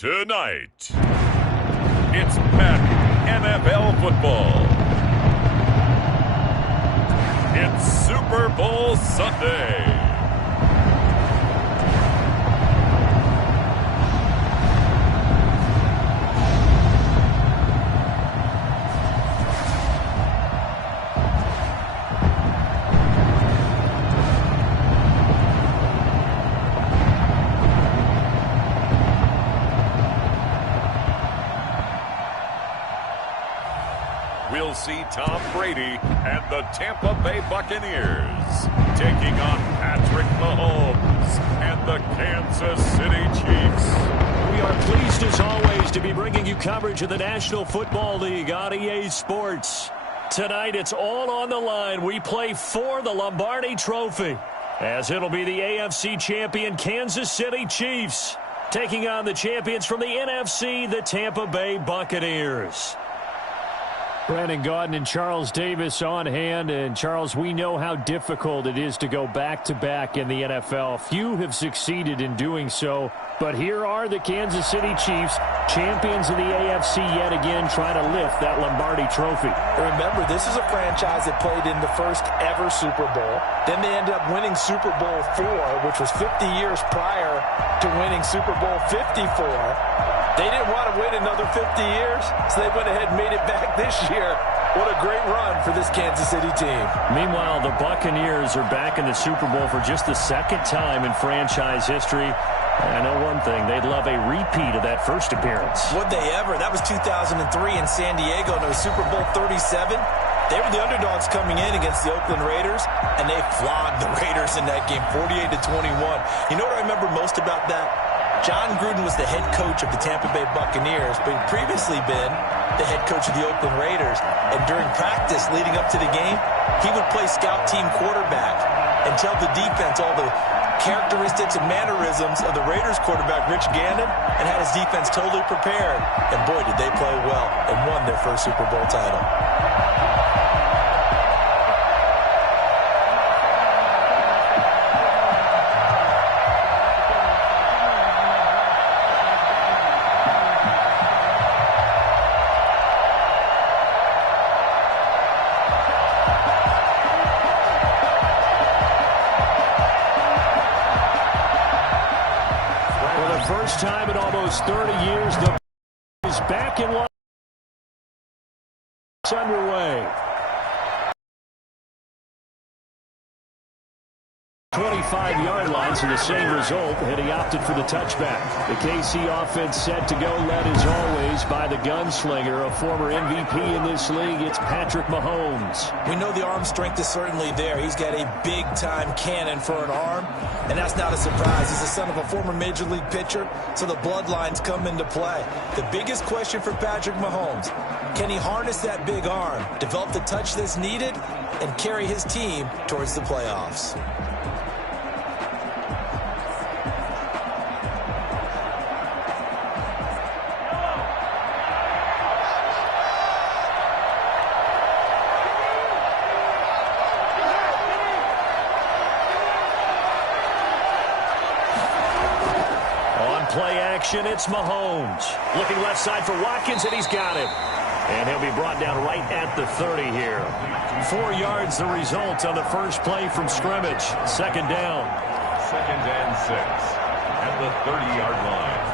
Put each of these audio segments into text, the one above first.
Tonight, it's Madden NFL football. It's Super Bowl Sunday. We'll see Tom Brady and the Tampa Bay Buccaneers taking on Patrick Mahomes and the Kansas City Chiefs. We are pleased as always to be bringing you coverage of the National Football League on EA Sports. Tonight it's all on the line. We play for the Lombardi Trophy, as it'll be the AFC champion Kansas City Chiefs taking on the champions from the NFC, the Tampa Bay Buccaneers. Brandon Gaudin and Charles Davis on hand. And, Charles, we know how difficult it is to go back-to-back in the NFL. Few have succeeded in doing so. But here are the Kansas City Chiefs, champions of the AFC yet again, trying to lift that Lombardi Trophy. Remember, this is a franchise that played in the first ever Super Bowl. Then they ended up winning Super Bowl IV, which was 50 years prior to winning Super Bowl 54. They didn't want to wait another 50 years, so they went ahead and made it back this year. What a great run for this Kansas City team. Meanwhile, the Buccaneers are back in the Super Bowl for just the second time in franchise history. I know one thing, they'd love a repeat of that first appearance. Would they ever? That was 2003 in San Diego, and it was Super Bowl 37. They were the underdogs coming in against the Oakland Raiders, and they flogged the Raiders in that game, 48-21. You know what I remember most about that? John Gruden was the head coach of the Tampa Bay Buccaneers, but he'd previously been the head coach of the Oakland Raiders. And during practice leading up to the game, he would play scout team quarterback and tell the defense all the characteristics and mannerisms of the Raiders quarterback, Rich Gannon, and had his defense totally prepared. And boy, did they play well and won their first Super Bowl title. First time in almost 30 years, the is back in line. It's underway. 25-yard line, so the same result, and he opted for the touchback. The KC offense set to go, led as always by the gunslinger, a former MVP in this league. It's Patrick Mahomes. We know the arm strength is certainly there. He's got a big-time cannon for an arm, and that's not a surprise. He's the son of a former Major League pitcher, so the bloodlines come into play. The biggest question for Patrick Mahomes, can he harness that big arm, develop the touch that's needed, and carry his team towards the playoffs? Play action, it's Mahomes. Looking left side for Watkins, and he's got him. And he'll be brought down right at the 30 here. 4 yards the result on the first play from scrimmage. Second down. 2nd and 6 at the 30-yard line.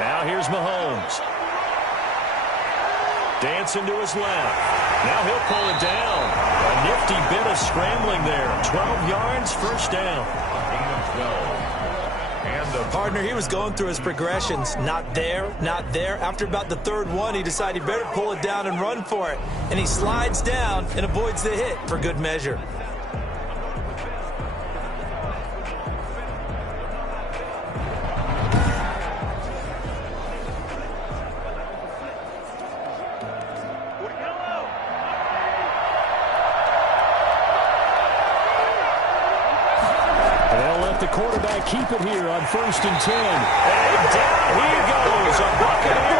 Now here's Mahomes. Dancing to his left. Now he'll pull it down. A nifty bit of scrambling there. 12 yards, first down. Gain of 12. And the Partner, he was going through his progressions. Not there, not there. After about the third one, he decided he better pull it down and run for it. And he slides down and avoids the hit for good measure. The quarterback keep it here on 1st and 10. And down he goes. A Buccaneers.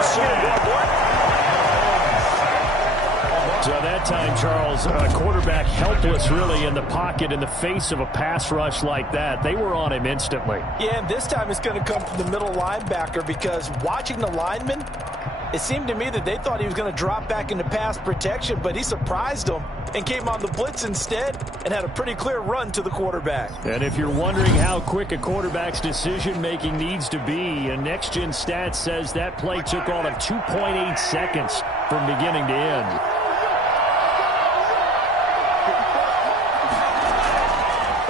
So that time, Charles, a quarterback helpless really in the pocket in the face of a pass rush like that. They were on him instantly. Yeah, and this time it's going to come from the middle linebacker because watching the lineman, it seemed to me that they thought he was going to drop back into pass protection, but he surprised them and came on the blitz instead and had a pretty clear run to the quarterback. And if you're wondering how quick a quarterback's decision-making needs to be, a next-gen stat says that play took all of 2.8 seconds from beginning to end.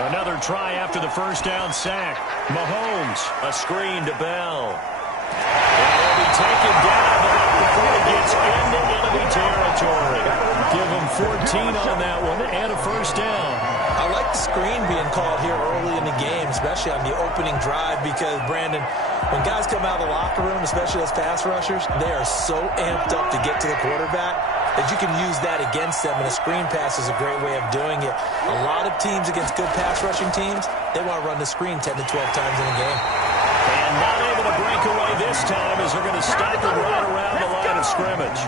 Another try after the first down sack. Mahomes, a screen to Bell. And he'll be taken down, but not before he gets into enemy territory. Give him 14 on that one and a first down. I like the screen being called here early in the game, especially on the opening drive, because, Brandon, when guys come out of the locker room, especially as pass rushers, they are so amped up to get to the quarterback that you can use that against them, and a screen pass is a great way of doing it. A lot of teams against good pass rushing teams, they want to run the screen 10 to 12 times in a game. And not able to break away this time as they're going to stop him right around the line of scrimmage.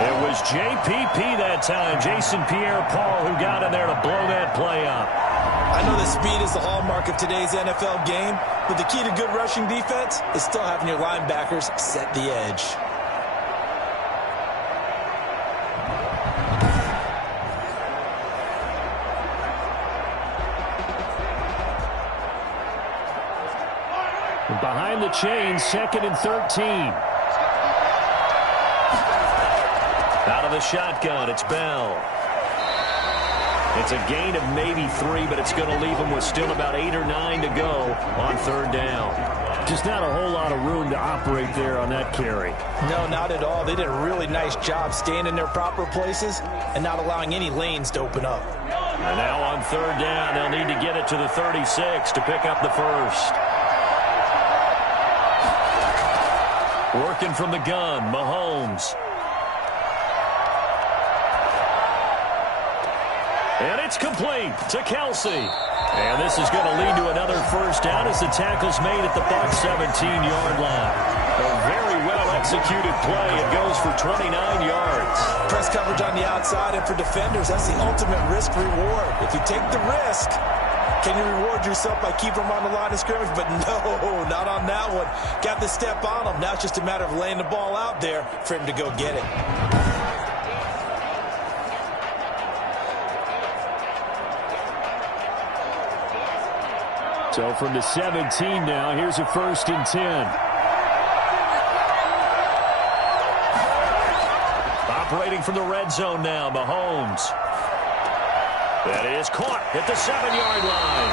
It was JPP that time, Jason Pierre-Paul, who got in there to blow that play up. I know that speed is the hallmark of today's NFL game, but the key to good rushing defense is still having your linebackers set the edge. Behind the chains, 2nd and 13. Out of the shotgun, it's Bell. It's a gain of maybe 3, but it's going to leave him with still about 8 or 9 to go on 3rd down. Just not a whole lot of room to operate there on that carry. No, not at all. They did a really nice job staying in their proper places and not allowing any lanes to open up. And now on 3rd down, they'll need to get it to the 36 to pick up the first. Working from the gun, Mahomes. And it's complete to Kelsey. And this is going to lead to another first down as the tackle's made at the Bucs 17-yard line. A very well-executed play. It goes for 29 yards. Press coverage on the outside, and for defenders, that's the ultimate risk-reward. If you take the risk, can you reward yourself by keeping them on the line of scrimmage? But no, not on that one. Got the step on him. Now it's just a matter of laying the ball out there for him to go get it. So from the 17 now, here's a 1st and 10. Operating from the red zone now, Mahomes. That is caught at the 7-yard line.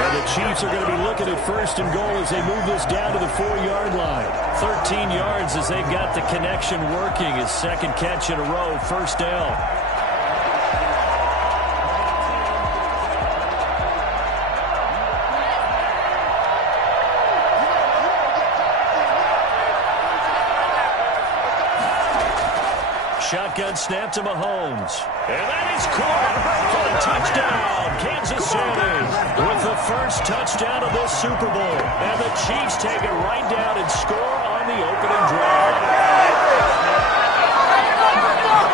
And the Chiefs are going to be looking at 1st and goal as they move this down to the 4-yard line. 13 yards as they've got the connection working. His 2nd catch in a row, 1st down. Shotgun snap to Mahomes. And that is caught for the touchdown. Kansas City with the first touchdown of this Super Bowl. And the Chiefs take it right down and score on the opening drive.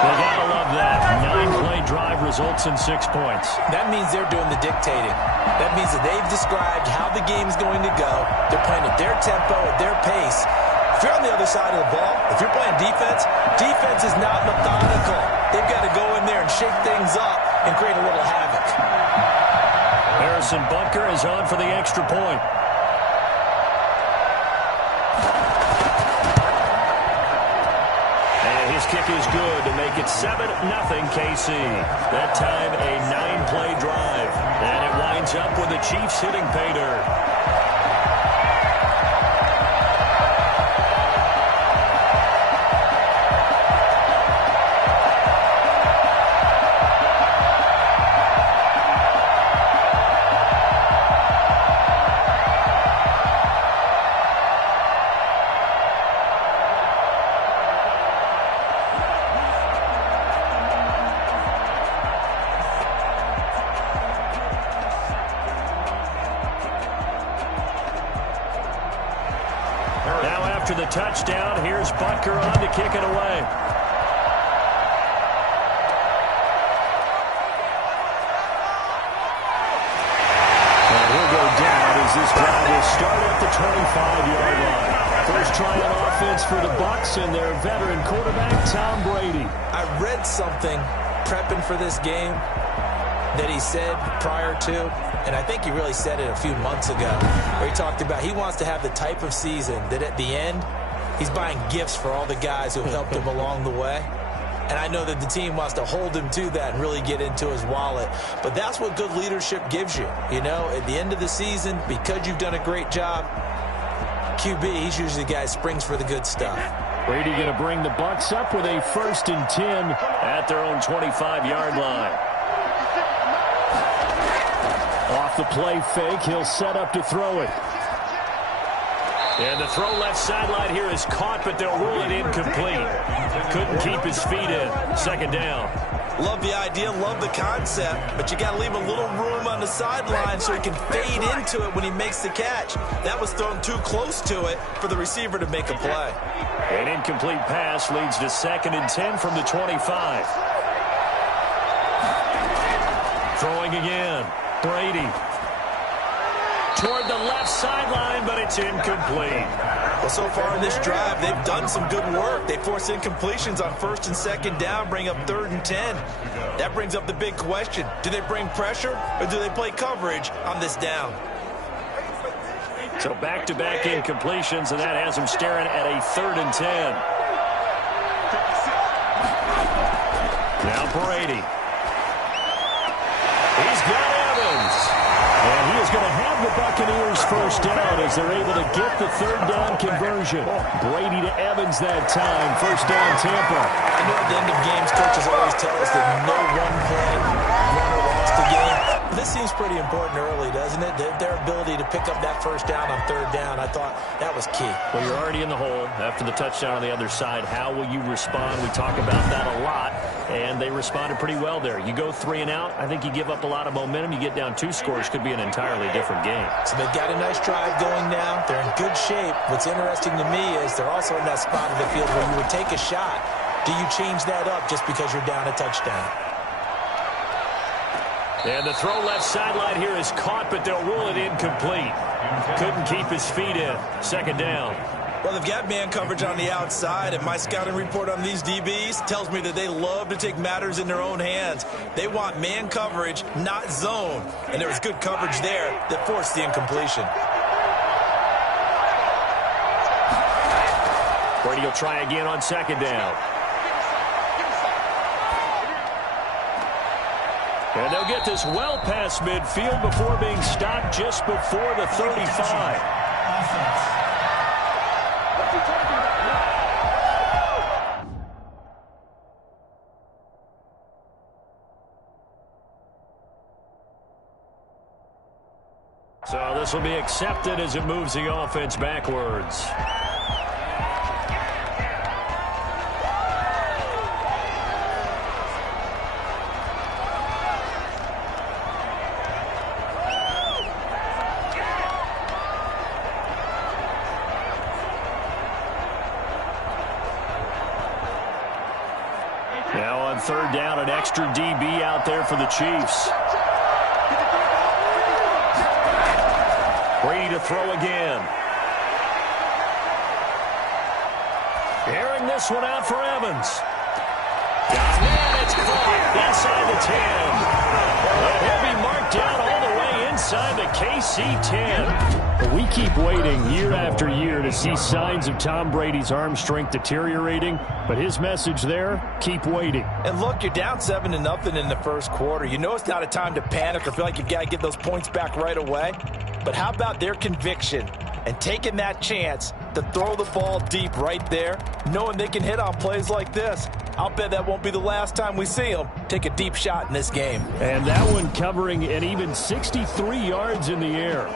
They gotta love that. 9-play drive results in 6 points. That means they're doing the dictating. That means that they've described how the game's going to go. They're playing at their tempo, at their pace. If you're on the other side of the ball, if you're playing defense, defense is not methodical. They've got to go in there and shake things up and create a little havoc. Harrison Butker is on for the extra point. And his kick is good to make it 7-0 KC. That time a 9-play drive. And it winds up with the Chiefs hitting pay dirt. After the touchdown, here's Butker on to kick it away. this drive will start at the 25-yard line. First try on offense for the Bucs and their veteran quarterback, Tom Brady. I read something prepping for this game that he said prior to, and I think he really said it a few months ago, where he talked about he wants to have the type of season that at the end, he's buying gifts for all the guys who have helped him along the way. And I know that the team wants to hold him to that and really get into his wallet. But that's what good leadership gives you. You know, at the end of the season, because you've done a great job, QB, he's usually the guy who springs for the good stuff. Brady going to bring the Bucs up with a 1st and 10 at their own 25-yard line. Off the play fake, he'll set up to throw it. And the throw left sideline here is caught, but they'll rule it incomplete. Couldn't keep his feet in. 2nd down. Love the idea, love the concept, but you got to leave a little room on the sideline so he can fade into it when he makes the catch. That was thrown too close to it for the receiver to make a play. An incomplete pass leads to 2nd and 10 from the 25. Throwing again. Brady. Toward the left sideline, but it's incomplete. Well, so far in this drive, they've done some good work. They force incompletions on 1st and 2nd down, bring up 3rd and 10. That brings up the big question. Do they bring pressure or do they play coverage on this down? So back-to-back incompletions, and that has them staring at a 3rd and 10. Now Brady. He's got Evans. And he is going to have the Buccaneers 1st down as they're able to get the 3rd down conversion. Brady to Evans that time. 1st down, Tampa. I know at the end of games, coaches always tell us that no one play won or lost the game. This seems pretty important early, doesn't it? Their ability to pick up that 1st down on 3rd down, I thought that was key. Well, you're already in the hole after the touchdown on the other side. How will you respond? We talk about that a lot, and they responded pretty well there. You go 3 and out, I think you give up a lot of momentum. You get down 2 scores, could be an entirely different game. So they've got a nice drive going now. They're in good shape. What's interesting to me is they're also in that spot of the field where you would take a shot. Do you change that up just because you're down a touchdown? And the throw left sideline here is caught, but they'll rule it incomplete. Couldn't keep his feet in. 2nd down. Well, they've got man coverage on the outside, and my scouting report on these DBs tells me that they love to take matters in their own hands. They want man coverage, not zone. And there was good coverage there that forced the incompletion. Brady will try again on 2nd down. And they'll get this well past midfield before being stopped just before the 35. So this will be accepted as it moves the offense backwards. Now on 3rd down, an extra DB out there for the Chiefs. Brady to throw again. Airing this one out for Evans. Got it. It's caught inside the 10. A heavy mark down all the way inside the KC 10. We keep waiting year after year to see signs of Tom Brady's arm strength deteriorating, but his message there, keep waiting. And look, you're down 7-0 in the 1st quarter. You know it's not a time to panic or feel like you've got to get those points back right away. But how about their conviction and taking that chance to throw the ball deep right there, knowing they can hit on plays like this? I'll bet that won't be the last time we see them take a deep shot in this game. And that one covering an even 63 yards in the air.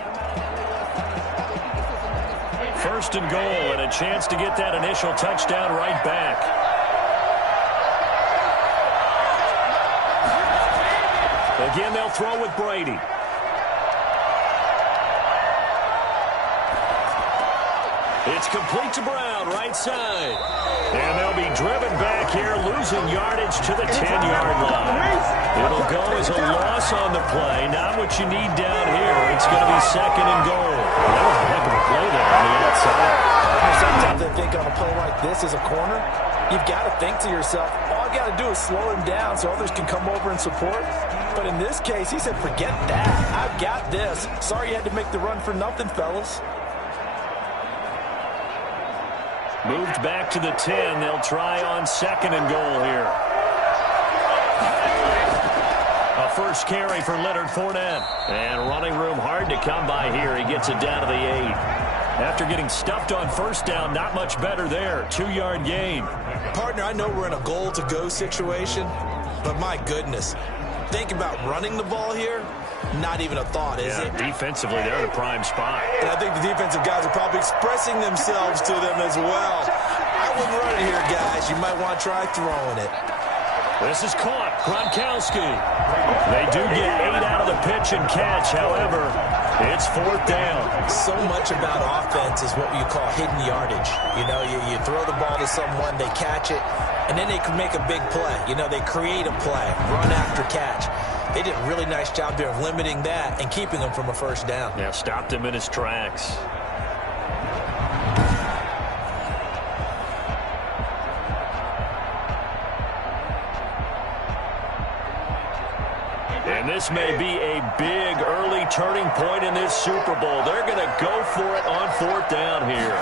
1st and goal, and a chance to get that initial touchdown right back. Again, they'll throw with Brady. It's complete to Brown, right side. And they'll be driven back here, losing yardage to the 10-yard line. It'll go as a loss on the play. Not what you need down here. It's going to be second and goal. That was a heck of a play there on the outside. Sometimes I think on a play like this as a corner, you've got to think to yourself, all I got to do is slow him down so others can come over and support. But in this case, he said, forget that. I've got this. Sorry you had to make the run for nothing, fellas. Moved back to the 10. They'll try on second and goal here. A first carry for Leonard Fournette. And running room hard to come by here. He gets it down to the 8. After getting stuffed on first down, not much better there. 2-yard gain. Partner, I know we're in a goal-to-go situation, but my goodness. Think about running the ball here. Not even a thought, is it? Defensively, they're in a prime spot. And I think the defensive guys are probably expressing themselves to them as well. I wouldn't run it here, guys. You might want to try throwing it. This is caught. Gronkowski. They do get 8 out of the pitch and catch. However, it's 4th down. So much about offense is what you call hidden yardage. You know, you throw the ball to someone, they catch it, and then they can make a big play. You know, they create a play, run after catch. They did a really nice job there of limiting that and keeping him from a first down. Yeah, stopped him in his tracks. And this may be a big early turning point in this Super Bowl. They're going to go for it on 4th down here.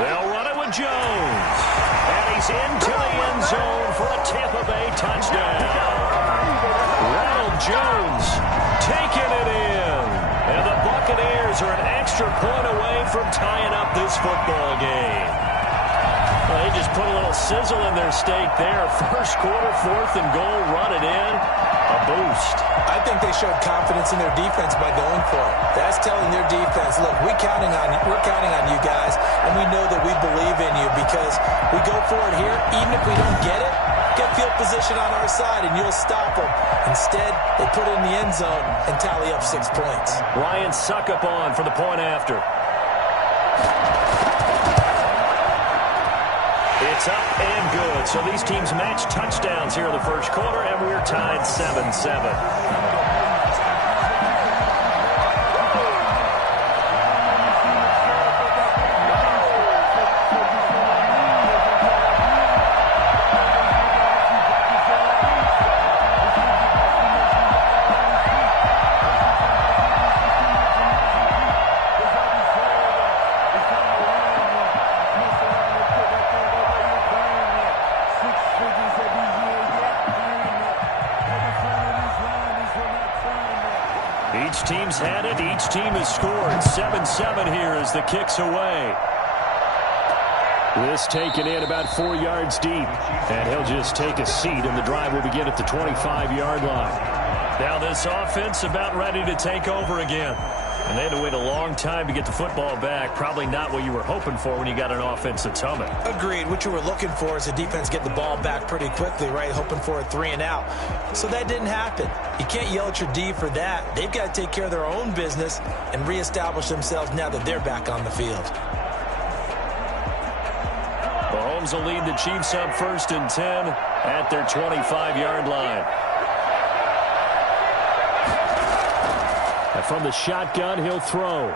They'll run it with Jones. And he's into the end zone for a Tampa Bay touchdown. Ronald Jones taking it in. And the Buccaneers are an extra point away from tying up this football game. Well, they just put a little sizzle in their steak there. First quarter, 4th and goal, run it in. A boost. I think they showed confidence in their defense by going for it. That's telling their defense, look, we're counting on you guys, and we know that we believe in you because we go for it here. Even if we don't get it, get field position on our side, and you'll stop them. Instead, they put it in the end zone and tally up 6 points. Ryan Suckup on for the point after. It's up and good. So these teams match touchdowns here in the first quarter, and we're tied 7-7. Each team's had it. Each team has scored. 7-7 here as the kick's away. This taken in about 4 yards deep. And he'll just take a seat, and the drive will begin at the 25-yard line. Now this offense about ready to take over again. And they had to wait a long time to get the football back. Probably not what you were hoping for when you got an offense that's humming. Agreed. What you were looking for is the defense get the ball back pretty quickly, right? Hoping for a 3 and out. So that didn't happen. You can't yell at your D for that. They've got to take care of their own business and reestablish themselves now that they're back on the field. Mahomes will lead the Chiefs up 1st and 10 at their 25-yard line. And from the shotgun, he'll throw.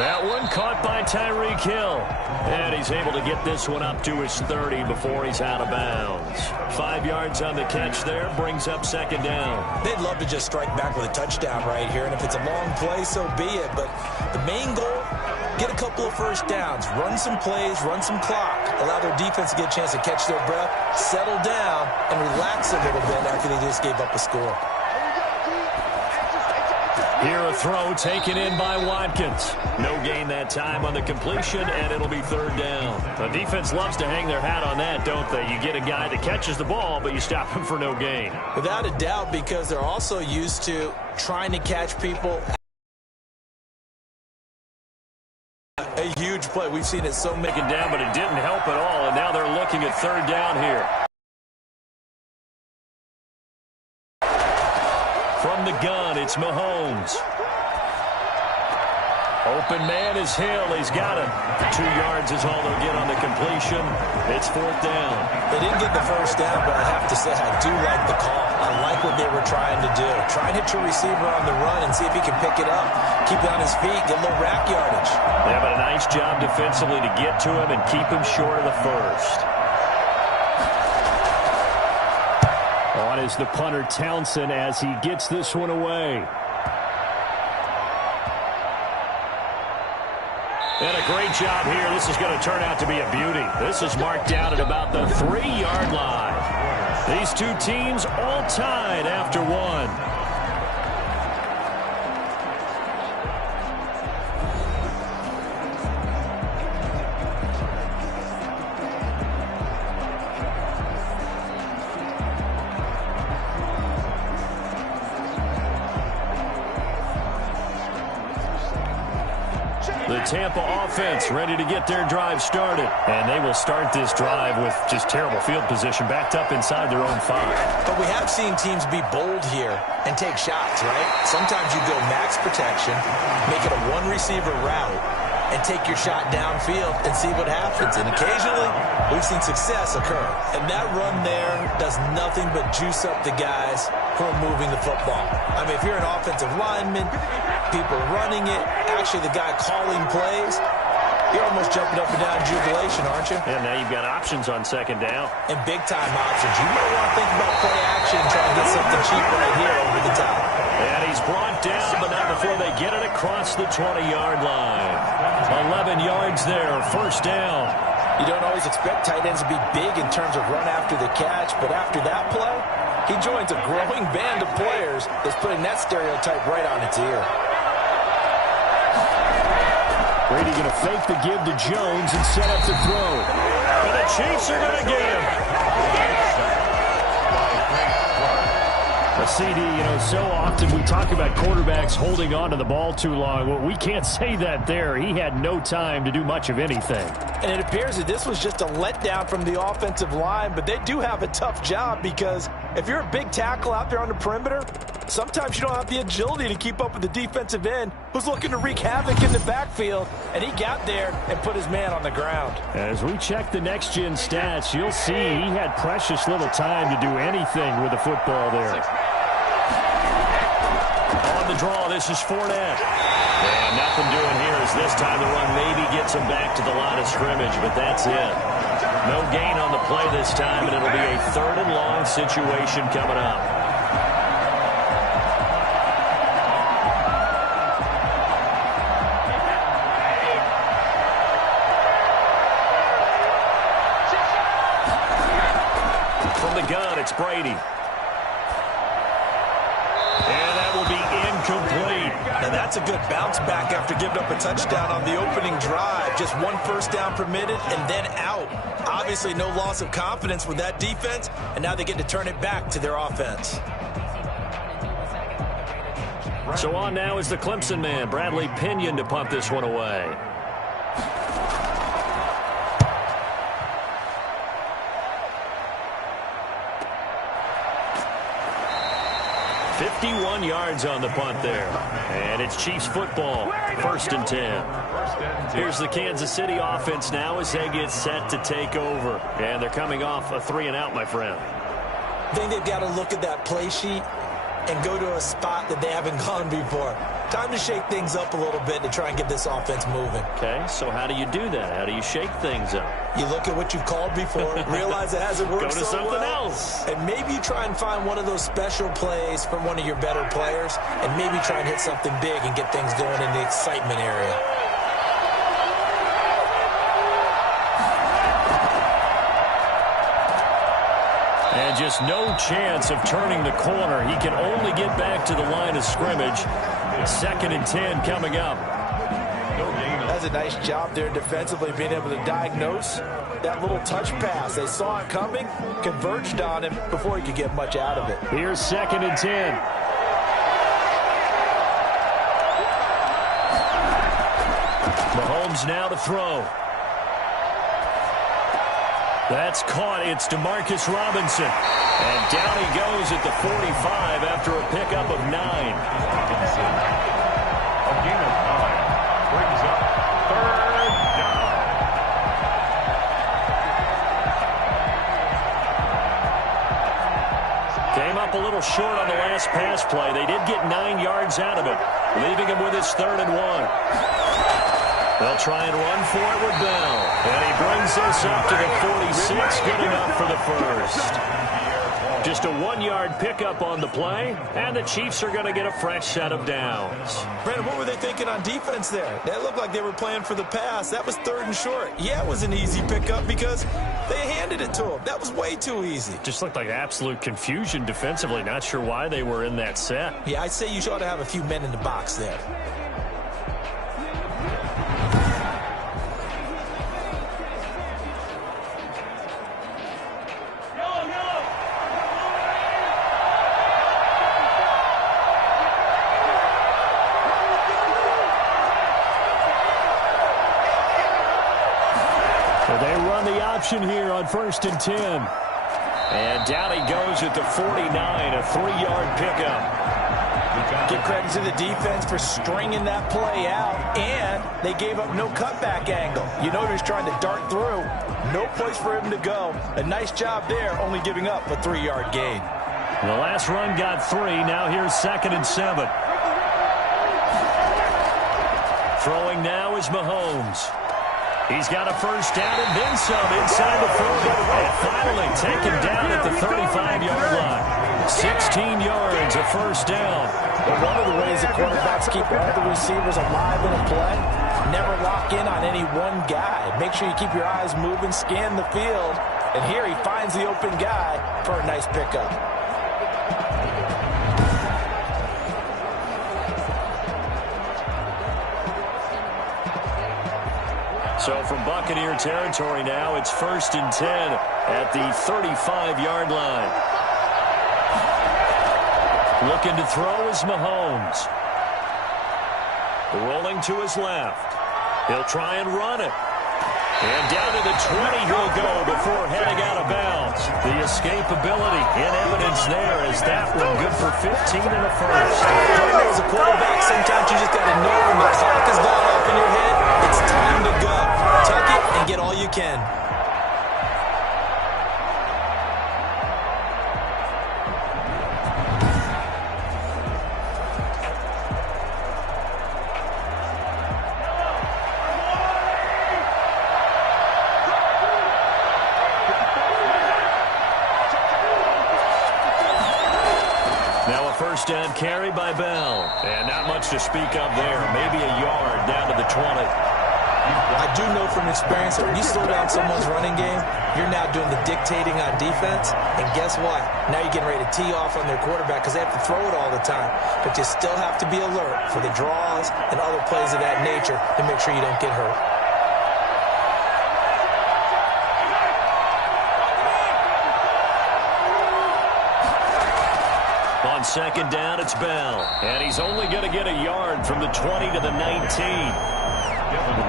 That one caught by Tyreek Hill. And he's able to get this one up to his 30 before he's out of bounds. 5 yards on the catch there, brings up 2nd down. They'd love to just strike back with a touchdown right here. And if it's a long play, so be it. But the main goal, get a couple of first downs, run some plays, run some clock, allow their defense to get a chance to catch their breath, settle down, and relax a little bit after they just gave up a score. Here a throw taken in by Watkins. No gain that time on the completion, and it'll be 3rd down. The defense loves to hang their hat on that, don't they? You get a guy that catches the ball, but you stop him for no gain. Without a doubt, because they're also used to trying to catch people. A huge play. We've seen it so many. Down, but it didn't help at all, and now they're looking at 3rd down here. From the gun, it's Mahomes. Open man is Hill. He's got it. 2 yards is all they'll get on the completion. It's 4th down. They didn't get the first down, but I have to say I do like the call. I like what they were trying to do. Try and hit your receiver on the run and see if he can pick it up. Keep it on his feet, get a little rack yardage. Yeah, but a nice job defensively to get to him and keep him short of the first. On is the punter Townsend as he gets this one away. And a great job here. This is going to turn out to be a beauty. This is marked down at about the 3-yard line. These two teams all tied after 1. The Tampa offense ready to get their drive started. And they will start this drive with just terrible field position backed up inside their own 5. But we have seen teams be bold here and take shots, right? Sometimes you go max protection, make it a 1-receiver route, and take your shot downfield and see what happens. And occasionally, we've seen success occur. And that run there does nothing but juice up the guys who are moving the football. I mean, if you're an offensive lineman, people running it, actually the guy calling plays, you're almost jumping up and down in jubilation, aren't you? And now you've got options on 2nd down. And big-time options. You might want to think about play action and try to get something cheap right here over the top. And he's brought down, but not before they get it across the 20-yard line. 11 yards there, 1st down. You don't always expect tight ends to be big in terms of run after the catch, but after that play, he joins a growing band of players that's putting that stereotype right on its ear. Brady going to fake the give to Jones and set up the throw. And the Chiefs are going to get him. A CD, so often we talk about quarterbacks holding on to the ball too long. Well, we can't say that there. He had no time to do much of anything. And it appears that this was just a letdown from the offensive line, but they do have a tough job because if you're a big tackle out there on the perimeter, sometimes you don't have the agility to keep up with the defensive end who's looking to wreak havoc in the backfield, and he got there and put his man on the ground. As we check the next-gen stats, you'll see he had precious little time to do anything with the football there. On the draw, this is Fournette. And nothing doing here as this time the run maybe gets him back to the line of scrimmage, but that's it. No gain on the play this time, and it'll be a 3rd and long situation coming up. From the gun, it's Brady. And that will be incomplete. And that's a good bounce back after giving up a touchdown on the opening drive. Just 1 first down permitted and then out. Obviously no loss of confidence with that defense, and now they get to turn it back to their offense. So on now is the Clemson man, Bradley Pinion, to punt this one away. 51 yards on the punt there. And it's Chiefs football, 1st and 10. Here's the Kansas City offense now as they get set to take over. And they're coming off a 3-and-out, my friend. I think they've got to look at that play sheet and go to a spot that they haven't gone before. Time to shake things up a little bit to try and get this offense moving. Okay, so how do you do that? How do you shake things up? You look at what you've called before, realize it hasn't worked Go to so something well, else. and maybe you try and find one of those special plays from one of your better players, and maybe try and hit something big and get things going in the excitement area. And just no chance of turning the corner. He can only get back to the line of scrimmage. 2nd and 10 coming up. That's a nice job there defensively, being able to diagnose that little touch pass. They saw it coming, converged on him before he could get much out of it. Here's 2nd and 10. Mahomes now to throw. That's caught. It's Demarcus Robinson. And down he goes at the 45 after a pickup of 9. Came up a little short on the last pass play. They did get 9 yards out of it, leaving him with his 3rd and 1. They'll try and run for it with Bell. And he brings this up to the 46. Good enough for the first. Just a 1-yard pickup on the play, and the Chiefs are going to get a fresh set of downs. Brandon, what were they thinking on defense there? That looked like they were playing for the pass. That was 3rd and short. Yeah, it was an easy pickup because they handed it to him. That was way too easy. Just looked like absolute confusion defensively. Not sure why they were in that set. Yeah, I'd say you ought to have a few men in the box there. They run the option here on 1st and 10. And down he goes at the 49, a 3-yard pickup. Give credit to the defense for stringing that play out, and they gave up no cutback angle. You know he was trying to dart through. No place for him to go. A nice job there, only giving up a 3-yard gain. The last run got 3. Now here's 2nd and 7. Throwing now is Mahomes. He's got a first down and then some inside the 30. And finally taken down at the 35-yard line. 16 yards, a first down. But one of the ways the quarterbacks keep all the receivers alive in a play, never lock in on any one guy. Make sure you keep your eyes moving, scan the field. And here he finds the open guy for a nice pickup. So from Buccaneer territory now, it's 1st and 10 at the 35-yard line. Looking to throw is Mahomes. Rolling to his left. He'll try and run it. And down to the 20 he'll go before heading out of bounds. The escapability in evidence there as that one good for 15 and a first. As a quarterback, sometimes you just got to know when the clock is gone up in your head, it's time to go. Tuck it and get all you can. First down carry by Bell. And not much to speak of there. Maybe a yard down to the 20. I do know from experience that when you slow down someone's running game, you're now doing the dictating on defense. And guess what? Now you're getting ready to tee off on their quarterback because they have to throw it all the time. But you still have to be alert for the draws and other plays of that nature to make sure you don't get hurt. On 2nd down, it's Bell. And he's only going to get a yard from the 20 to the 19.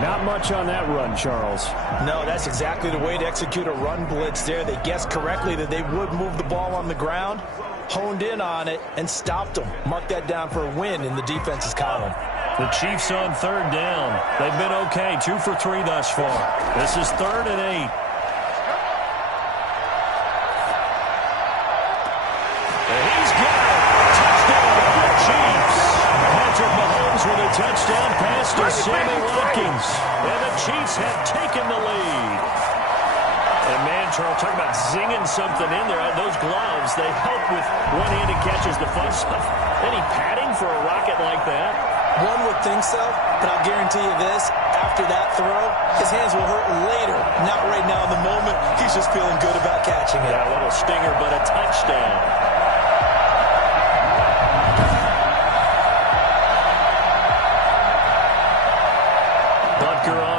Not much on that run, Charles. No, that's exactly the way to execute a run blitz there. They guessed correctly that they would move the ball on the ground, honed in on it, and stopped them. Mark that down for a win in the defense's column. The Chiefs on 3rd down. They've been okay, 2 for 3 thus far. This is 3rd and 8. With a touchdown pass to Sammy Watkins. And the Chiefs have taken the lead. And man, Charles, talking about zinging something in there. Those gloves, they help with one-handed catches, the fun stuff. Any padding for a rocket like that? One would think so, but I'll guarantee you this. After that throw, his hands will hurt later. Not right now in the moment. He's just feeling good about catching it. Yeah, a little stinger, but a touchdown.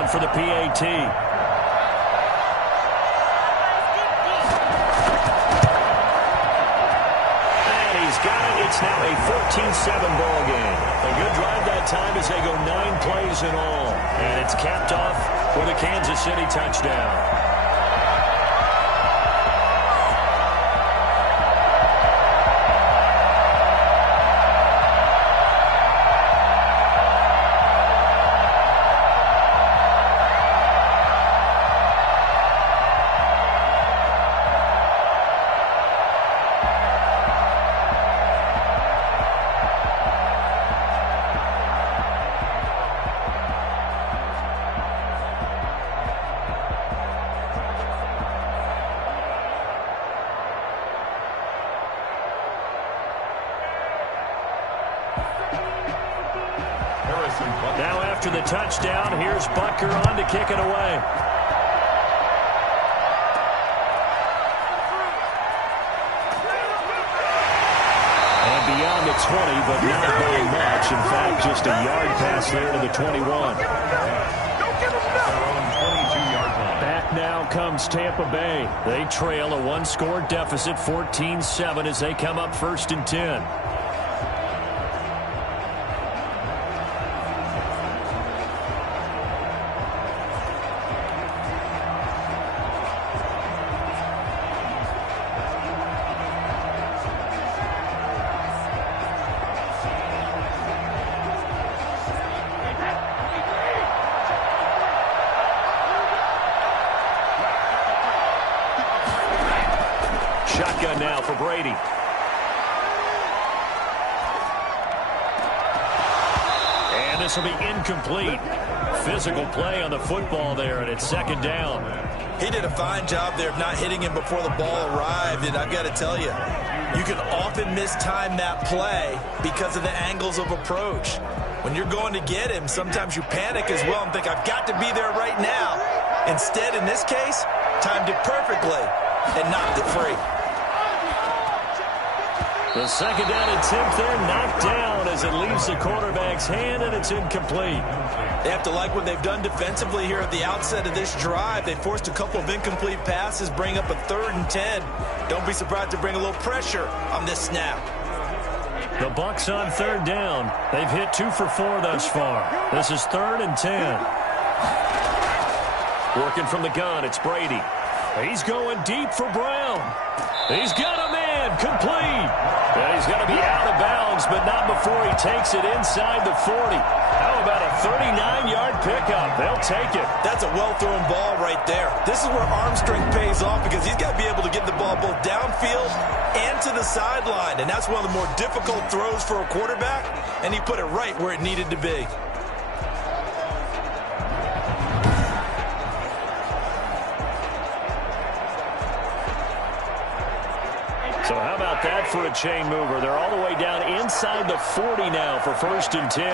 For the PAT. And he's got it. It's now a 14-7 ball game. A good drive that time as they go 9 plays in all. And it's capped off with a Kansas City touchdown. Now after the touchdown, here's Butker on to kick it away. And beyond the 20, but not by much. In fact, just a yard pass there to the 21. Back now comes Tampa Bay. They trail a one-score deficit, 14-7, as they come up 1st and 10. Shotgun now for Brady. And this will be incomplete. Physical play on the football there, and it's 2nd down. He did a fine job there of not hitting him before the ball arrived, and I've got to tell you, you can often mistime that play because of the angles of approach. When you're going to get him, sometimes you panic as well and think, I've got to be there right now. Instead, in this case, timed it perfectly and knocked it free. The 2nd down attempt there knocked down as it leaves the quarterback's hand, and it's incomplete. They have to like what they've done defensively here at the outset of this drive. They forced a couple of incomplete passes, bring up a 3rd and 10. Don't be surprised to bring a little pressure on this snap. The Bucs on 3rd down. They've hit 2 for 4 thus far. This is 3rd and 10. Working from the gun, it's Brady. He's going deep for Brown. He's got a man, complete. And he's going to be out of bounds, but not before he takes it inside the 40. How about a 39-yard pickup? They'll take it. That's a well-thrown ball right there. This is where arm strength pays off because he's got to be able to get the ball both downfield and to the sideline. And that's one of the more difficult throws for a quarterback, and he put it right where it needed to be. So how about that for a chain mover? They're all the way down inside the 40 now for 1st and 10.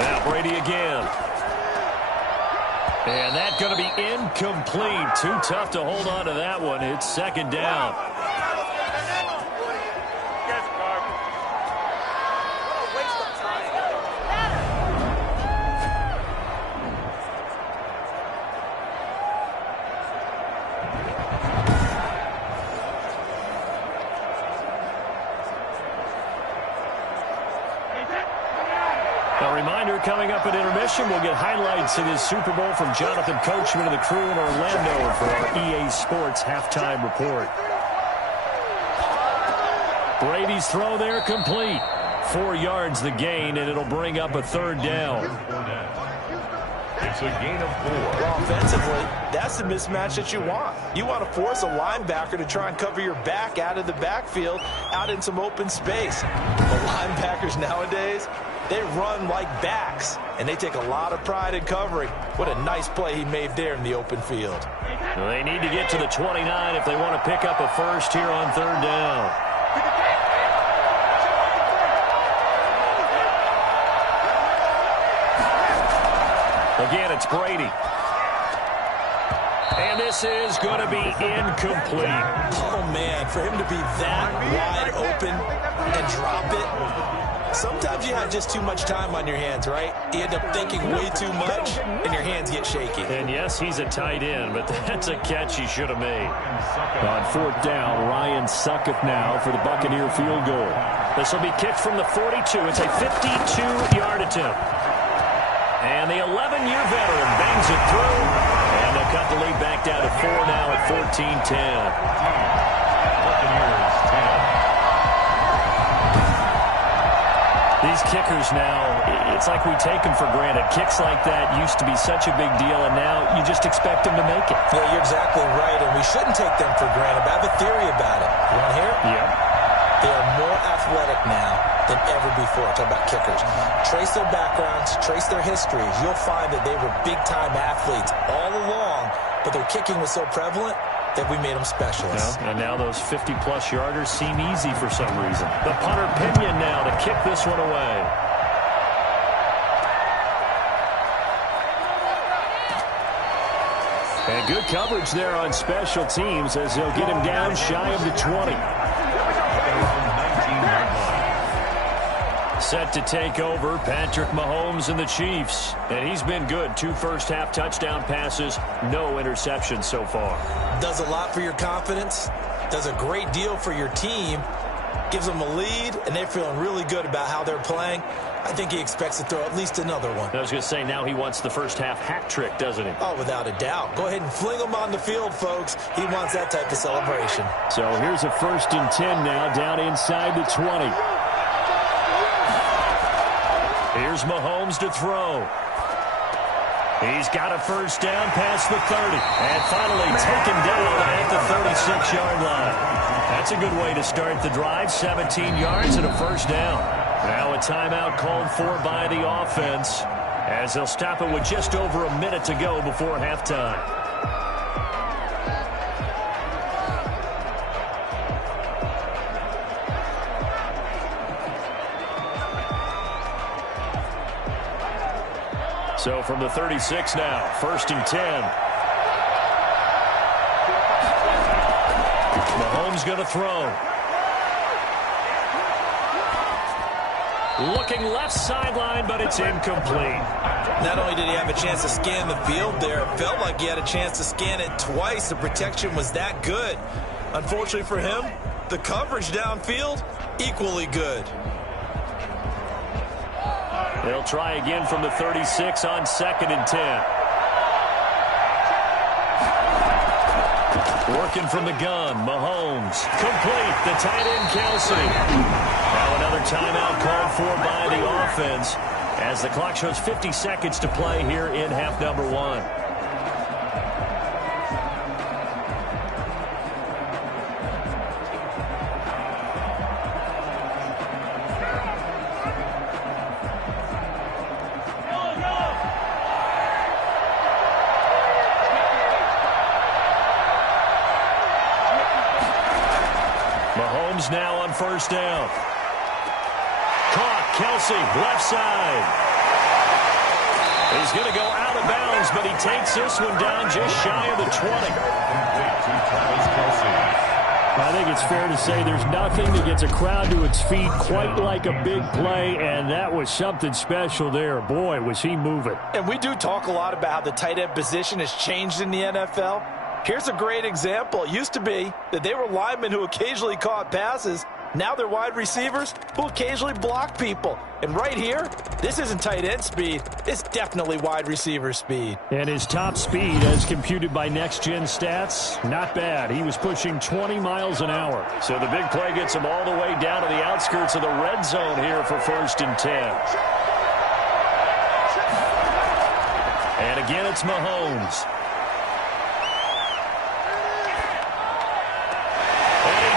Now Brady again. And that's going to be incomplete. Too tough to hold on to that one. It's 2nd down. A reminder, coming up at intermission, we'll get highlights of this Super Bowl from Jonathan Coachman and the crew in Orlando for our EA Sports halftime report. Brady's throw there complete. 4 yards the gain, and it'll bring up a 3rd down. It's a gain of 4. Well, offensively, that's the mismatch that you want. You want to force a linebacker to try and cover your back out of the backfield, out in some open space. The linebackers nowadays, they run like backs, and they take a lot of pride in covering. What a nice play he made there in the open field. Well, they need to get to the 29 if they want to pick up a first here on 3rd down. Again, it's Brady. And this is going to be incomplete. Oh, man, for him to be that wide open and drop it. Sometimes you have just too much time on your hands, right? You end up thinking way too much, and your hands get shaky. And yes, he's a tight end, but that's a catch he should have made. On 4th down, Ryan Suckup now for the Buccaneer field goal. This will be kicked from the 42. It's a 52-yard attempt. And the 11-year veteran bangs it through, and they'll cut the lead back down to 4 now at 14-10. Buccaneers 10. These kickers now, it's like we take them for granted. Kicks like that used to be such a big deal, and now you just expect them to make it. Yeah, you're exactly right, and we shouldn't take them for granted. But I have a theory about it. You want to hear it? Yep. They are more athletic now than ever before. Talk about kickers. Trace their backgrounds, trace their histories. You'll find that they were big-time athletes all along, but their kicking was so prevalent that we made them specialists. And now those 50-plus yarders seem easy for some reason. The punter Pinion now to kick this one away. And good coverage there on special teams as they'll get him down shy of the 20. Set to take over, Patrick Mahomes and the Chiefs. And he's been good. 2 first-half touchdown passes, no interceptions so far. Does a lot for your confidence, does a great deal for your team, gives them a lead, and they're feeling really good about how they're playing. I think he expects to throw at least another one. I was going to say, now he wants the first-half hat trick, doesn't he? Oh, without a doubt. Go ahead and fling him on the field, folks. He wants that type of celebration. So here's a 1st and 10 now, down inside the 20. Here's Mahomes to throw. He's got a first down past the 30. And finally taken down at the 36-yard line. That's a good way to start the drive. 17 yards and a first down. Now a timeout called for by the offense as they'll stop it with just over a minute to go before halftime. So from the 36 now, 1st and 10. Mahomes going to throw. Looking left sideline, but it's incomplete. Not only did he have a chance to scan the field there, it felt like he had a chance to scan it twice. The protection was that good. Unfortunately for him, the coverage downfield, equally good. They'll try again from the 36 on 2nd and 10. Working from the gun, Mahomes. Complete, the tight end, Kelsey. Now another timeout called for by the offense as the clock shows 50 seconds to play here in half number 1. Now on 1st down. Caught, Kelsey, left side. He's going to go out of bounds, but he takes this one down just shy of the 20. I think it's fair to say there's nothing that gets a crowd to its feet quite like a big play, and that was something special there. Boy, was he moving. And we do talk a lot about how the tight end position has changed in the NFL. Here's a great example. It used to be that they were linemen who occasionally caught passes. Now they're wide receivers who occasionally block people. And right here, this isn't tight end speed. It's definitely wide receiver speed. And his top speed, as computed by Next Gen Stats, not bad. He was pushing 20 miles an hour. So the big play gets him all the way down to the outskirts of the red zone here for 1st and 10. And again, it's Mahomes.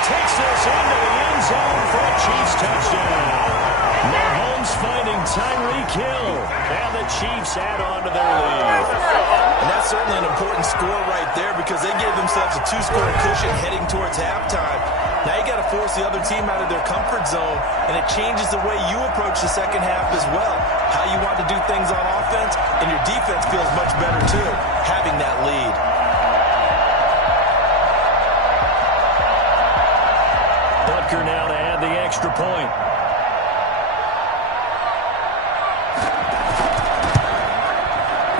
Takes this into the end zone for a Chiefs touchdown. Mahomes finding Tyreek Hill, and the Chiefs add on to their lead. And that's certainly an important score right there because they gave themselves a 2-score cushion heading towards halftime. Now you got to force the other team out of their comfort zone, and it changes the way you approach the second half as well. How you want to do things on offense, and your defense feels much better too, having that lead. Now to add the extra point.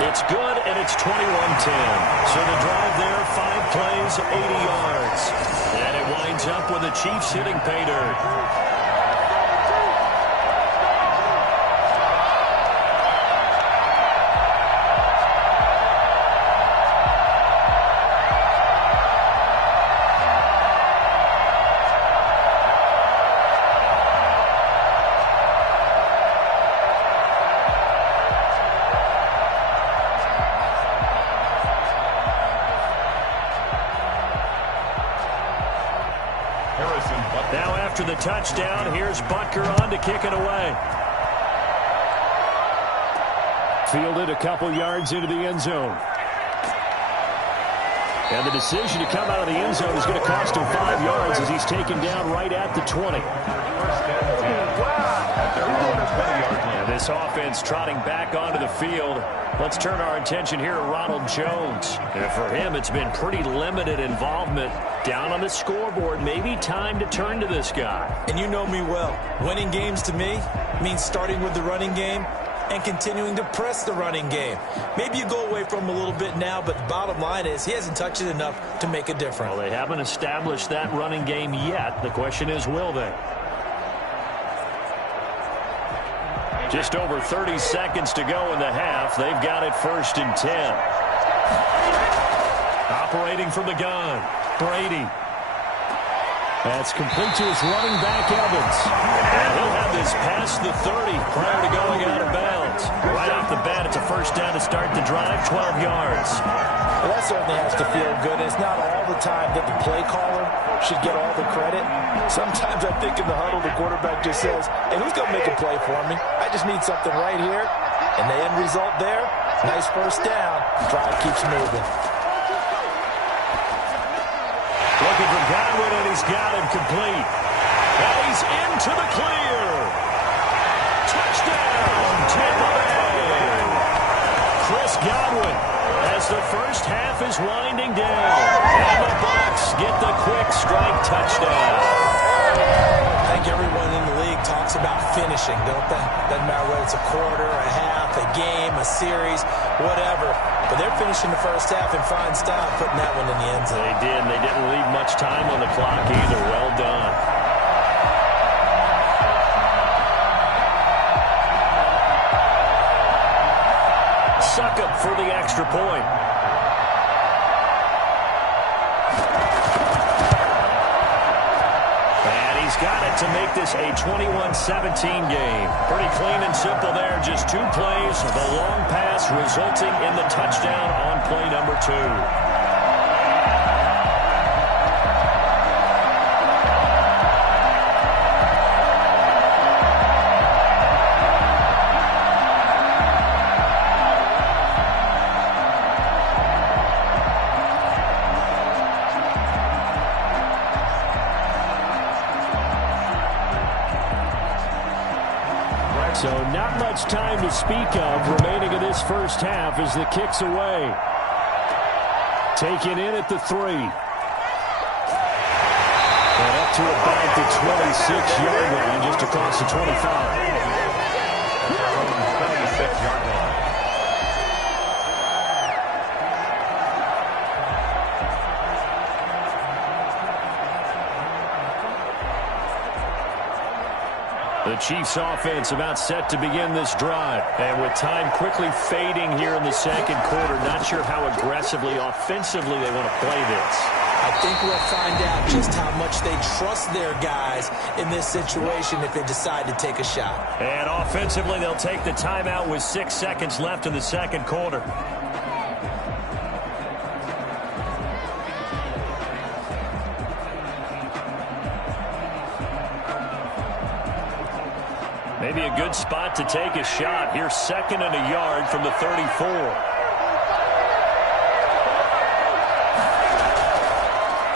It's good, and it's 21-10. So the drive there, 5 plays, 80 yards. And it winds up with the Chiefs hitting pay dirt. Now after the touchdown, here's Butker on to kick it away. Fielded a couple yards into the end zone. And the decision to come out of the end zone is going to cost him 5 yards as he's taken down right at the 20. At their own 20-yard line. This offense trotting back onto the field. Let's turn our attention here to Ronald Jones. And for him, it's been pretty limited involvement. Down on the scoreboard, maybe time to turn to this guy. And you know me well. Winning games to me means starting with the running game and continuing to press the running game. Maybe you go away from him a little bit now, but the bottom line is he hasn't touched it enough to make a difference. Well, they haven't established that running game yet. The question is, will they? Just over 30 seconds to go in the half. They've got it 1st and 10. Operating from the gun, Brady. That's complete to his running back, Evans. And he'll have this past the 30 prior to going out of bounds. Right off the bat, it's a 1st down to start the drive, 12 yards. Well, that certainly has to feel good. It's not all the time that the play caller should get all the credit. Sometimes I think in the huddle, the quarterback just says, hey, who's going to make a play for me? I just need something right here. And the end result there, nice 1st down. Drive keeps moving. Looking for Godwin, and he's got him complete. And he's into the clear. Touchdown, Tampa Bay. Chris Godwin, as the 1st half is winding down. And the Bucs get the quick strike touchdown. I think everyone in the league talks about finishing, don't they? Doesn't matter whether it's a quarter, a half, a game, a series, whatever. But they're finishing the 1st half in fine style, putting that one in the end zone. They did, and they didn't leave much time on the clock either. Well done. Suck up for the extra point. And he's got it to make this a 21-17 game. Pretty clean and simple there. Just 2 plays. The long pass resulting in the touchdown on play number 2. So not much time to speak of remaining in this 1st half as the kick's away. Taken in at the 3. And up to about the 26-yard line, just across the 25. 26-yard line. The Chiefs offense about set to begin this drive. And with time quickly fading here in the 2nd quarter, not sure how aggressively, offensively they want to play this. I think we'll find out just how much they trust their guys in this situation if they decide to take a shot. And offensively, they'll take the timeout with 6 seconds left in the 2nd quarter. Maybe a good spot to take a shot. Here's 2nd and a yard from the 34.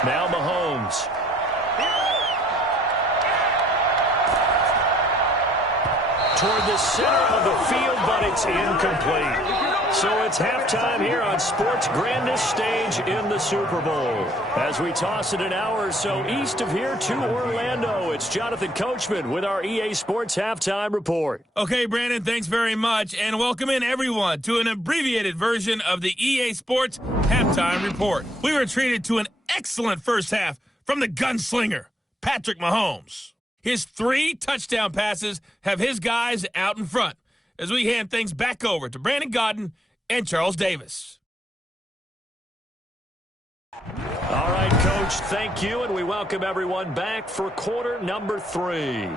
Now Mahomes. Toward the center of the field, but it's incomplete. So it's halftime here on sports' grandest stage in the Super Bowl. As we toss it an hour or so east of here to Orlando, it's Jonathan Coachman with our EA Sports Halftime Report. Okay, Brandon, thanks very much, and welcome in everyone to an abbreviated version of the EA Sports Halftime Report. We were treated to an excellent 1st half from the gunslinger, Patrick Mahomes. His 3 touchdown passes have his guys out in front as we hand things back over to Brandon Godden and Charles Davis. All right, Coach, thank you, and we welcome everyone back for quarter number 3.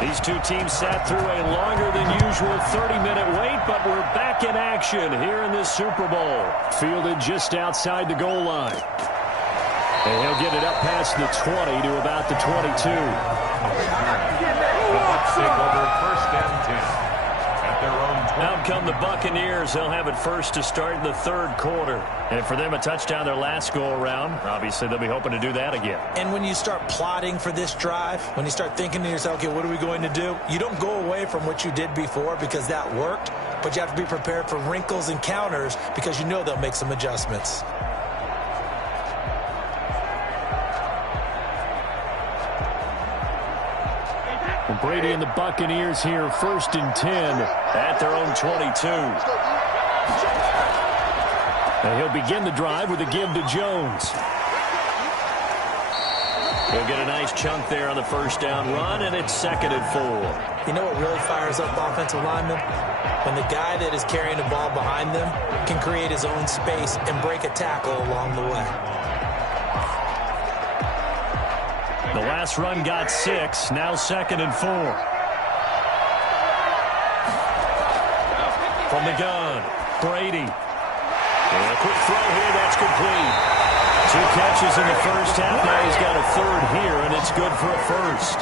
These two teams sat through a longer than usual 30-minute wait, but we're back in action here in this Super Bowl. Fielded just outside the goal line. And he'll get it up past the 20 to about the 22. The Bucs take over first and 10. At their own 20. Out come the Buccaneers. They'll have it first to start the third quarter. And for them, a touchdown their last go-around. Obviously, they'll be hoping to do that again. And when you start plotting for this drive, when you start thinking to yourself, okay, what are we going to do? You don't go away from what you did before because that worked, but you have to be prepared for wrinkles and counters because you know they'll make some adjustments. Brady and the Buccaneers here first and 10 at their own 22. And he'll begin the drive with a give to Jones. He'll get a nice chunk there on the first down run, and it's 2nd and 4. You know what really fires up offensive linemen? When the guy that is carrying the ball behind them can create his own space and break a tackle along the way. The last run got 6, now 2nd and 4. From the gun, Brady. And a quick throw here, that's complete. 2 catches in the first half, now he's got a third here, and it's good for a first.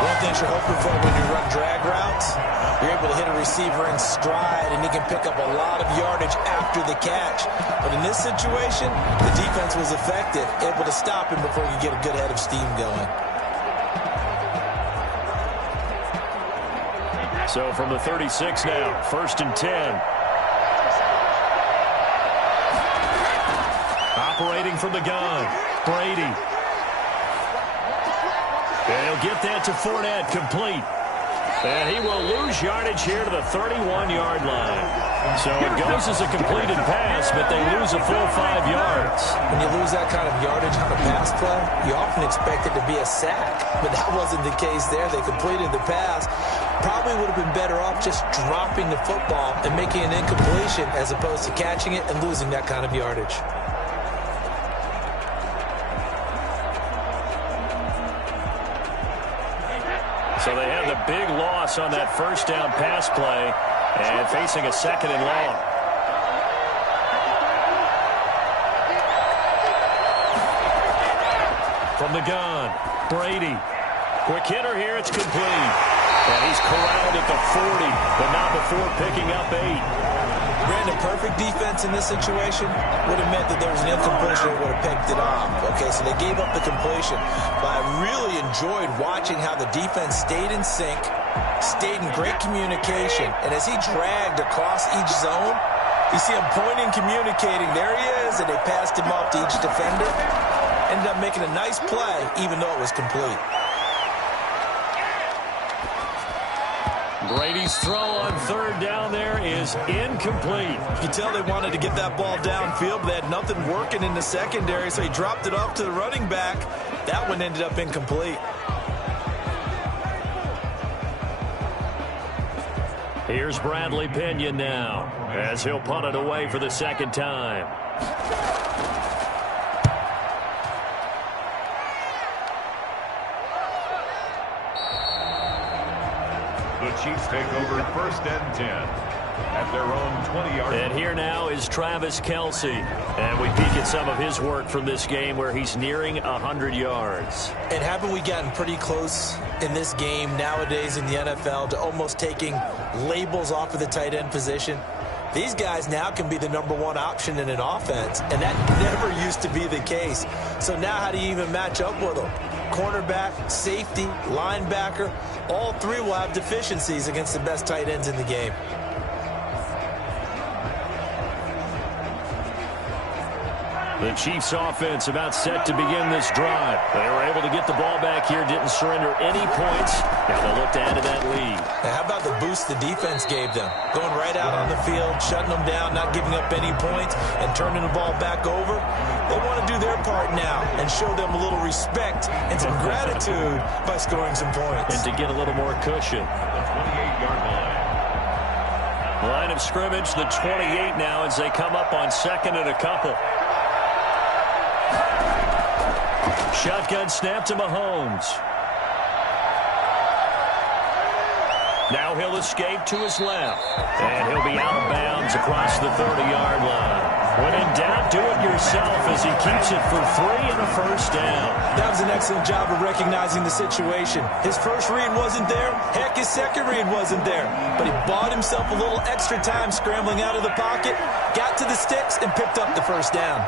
One thing you're hoping for when you run drag routes, you're able to hit a receiver in stride, and he can pick up a lot of yardage after the catch. But in this situation, the defense was effective, able to stop him before he could get a good head of steam going. So from the 36 now, 1st and 10. Operating from the gun, Brady. And he'll get that to Fournette, complete. And he will lose yardage here to the 31-yard line. So it goes as a completed pass, but they lose a full 5 yards. When you lose that kind of yardage on a pass play, you often expect it to be a sack. But that wasn't the case there. They completed the pass. Probably would have been better off just dropping the football and making an incompletion as opposed to catching it and losing that kind of yardage. So they have the big loss on that first down pass play and facing a 2nd and long. From the gun, Brady. Quick hitter here, it's complete. And he's corralled at the 40, but not before picking up 8. Brandon, perfect defense in this situation would have meant that there was an incompletion that would have picked it off. Okay, so they gave up the completion. But I really enjoyed watching how the defense stayed in sync, stayed in great communication. And as he dragged across each zone, you see him pointing, communicating. There he is, and they passed him off to each defender. Ended up making a nice play, even though it was complete. Brady's throw on 3rd down there is incomplete. You can tell they wanted to get that ball downfield, but they had nothing working in the secondary, so he dropped it off to the running back. That one ended up incomplete. Here's Bradley Pinion now, as he'll punt it away for the 2nd time. The Chiefs take over 1st and 10 at their own 20-yard line. And here now is Travis Kelce. And we peek at some of his work from this game where he's nearing 100 yards. And haven't we gotten pretty close in this game nowadays in the NFL to almost taking labels off of the tight end position? These guys now can be the #1 option in an offense, and that never used to be the case. So now how do you even match up with them? Cornerback, safety, linebacker, all three will have deficiencies against the best tight ends in the game. The Chiefs offense about set to begin this drive. They were able to get the ball back here, didn't surrender any points. Now they'll look to add to that lead. Now how about the boost the defense gave them? Going right out on the field, shutting them down, not giving up any points, and turning the ball back over. They want to do their part now and show them a little respect and some gratitude by scoring some points. And to get a little more cushion. The 28-yard line. Line of scrimmage, the 28 now as they come up on 2nd and a couple. Shotgun snap to Mahomes. Now he'll escape to his left. And he'll be out of bounds across the 30-yard line. When in doubt, do it yourself as he keeps it for 3 and a first down. That was an excellent job of recognizing the situation. His first read wasn't there. Heck, his second read wasn't there. But he bought himself a little extra time scrambling out of the pocket, got to the sticks, and picked up the first down.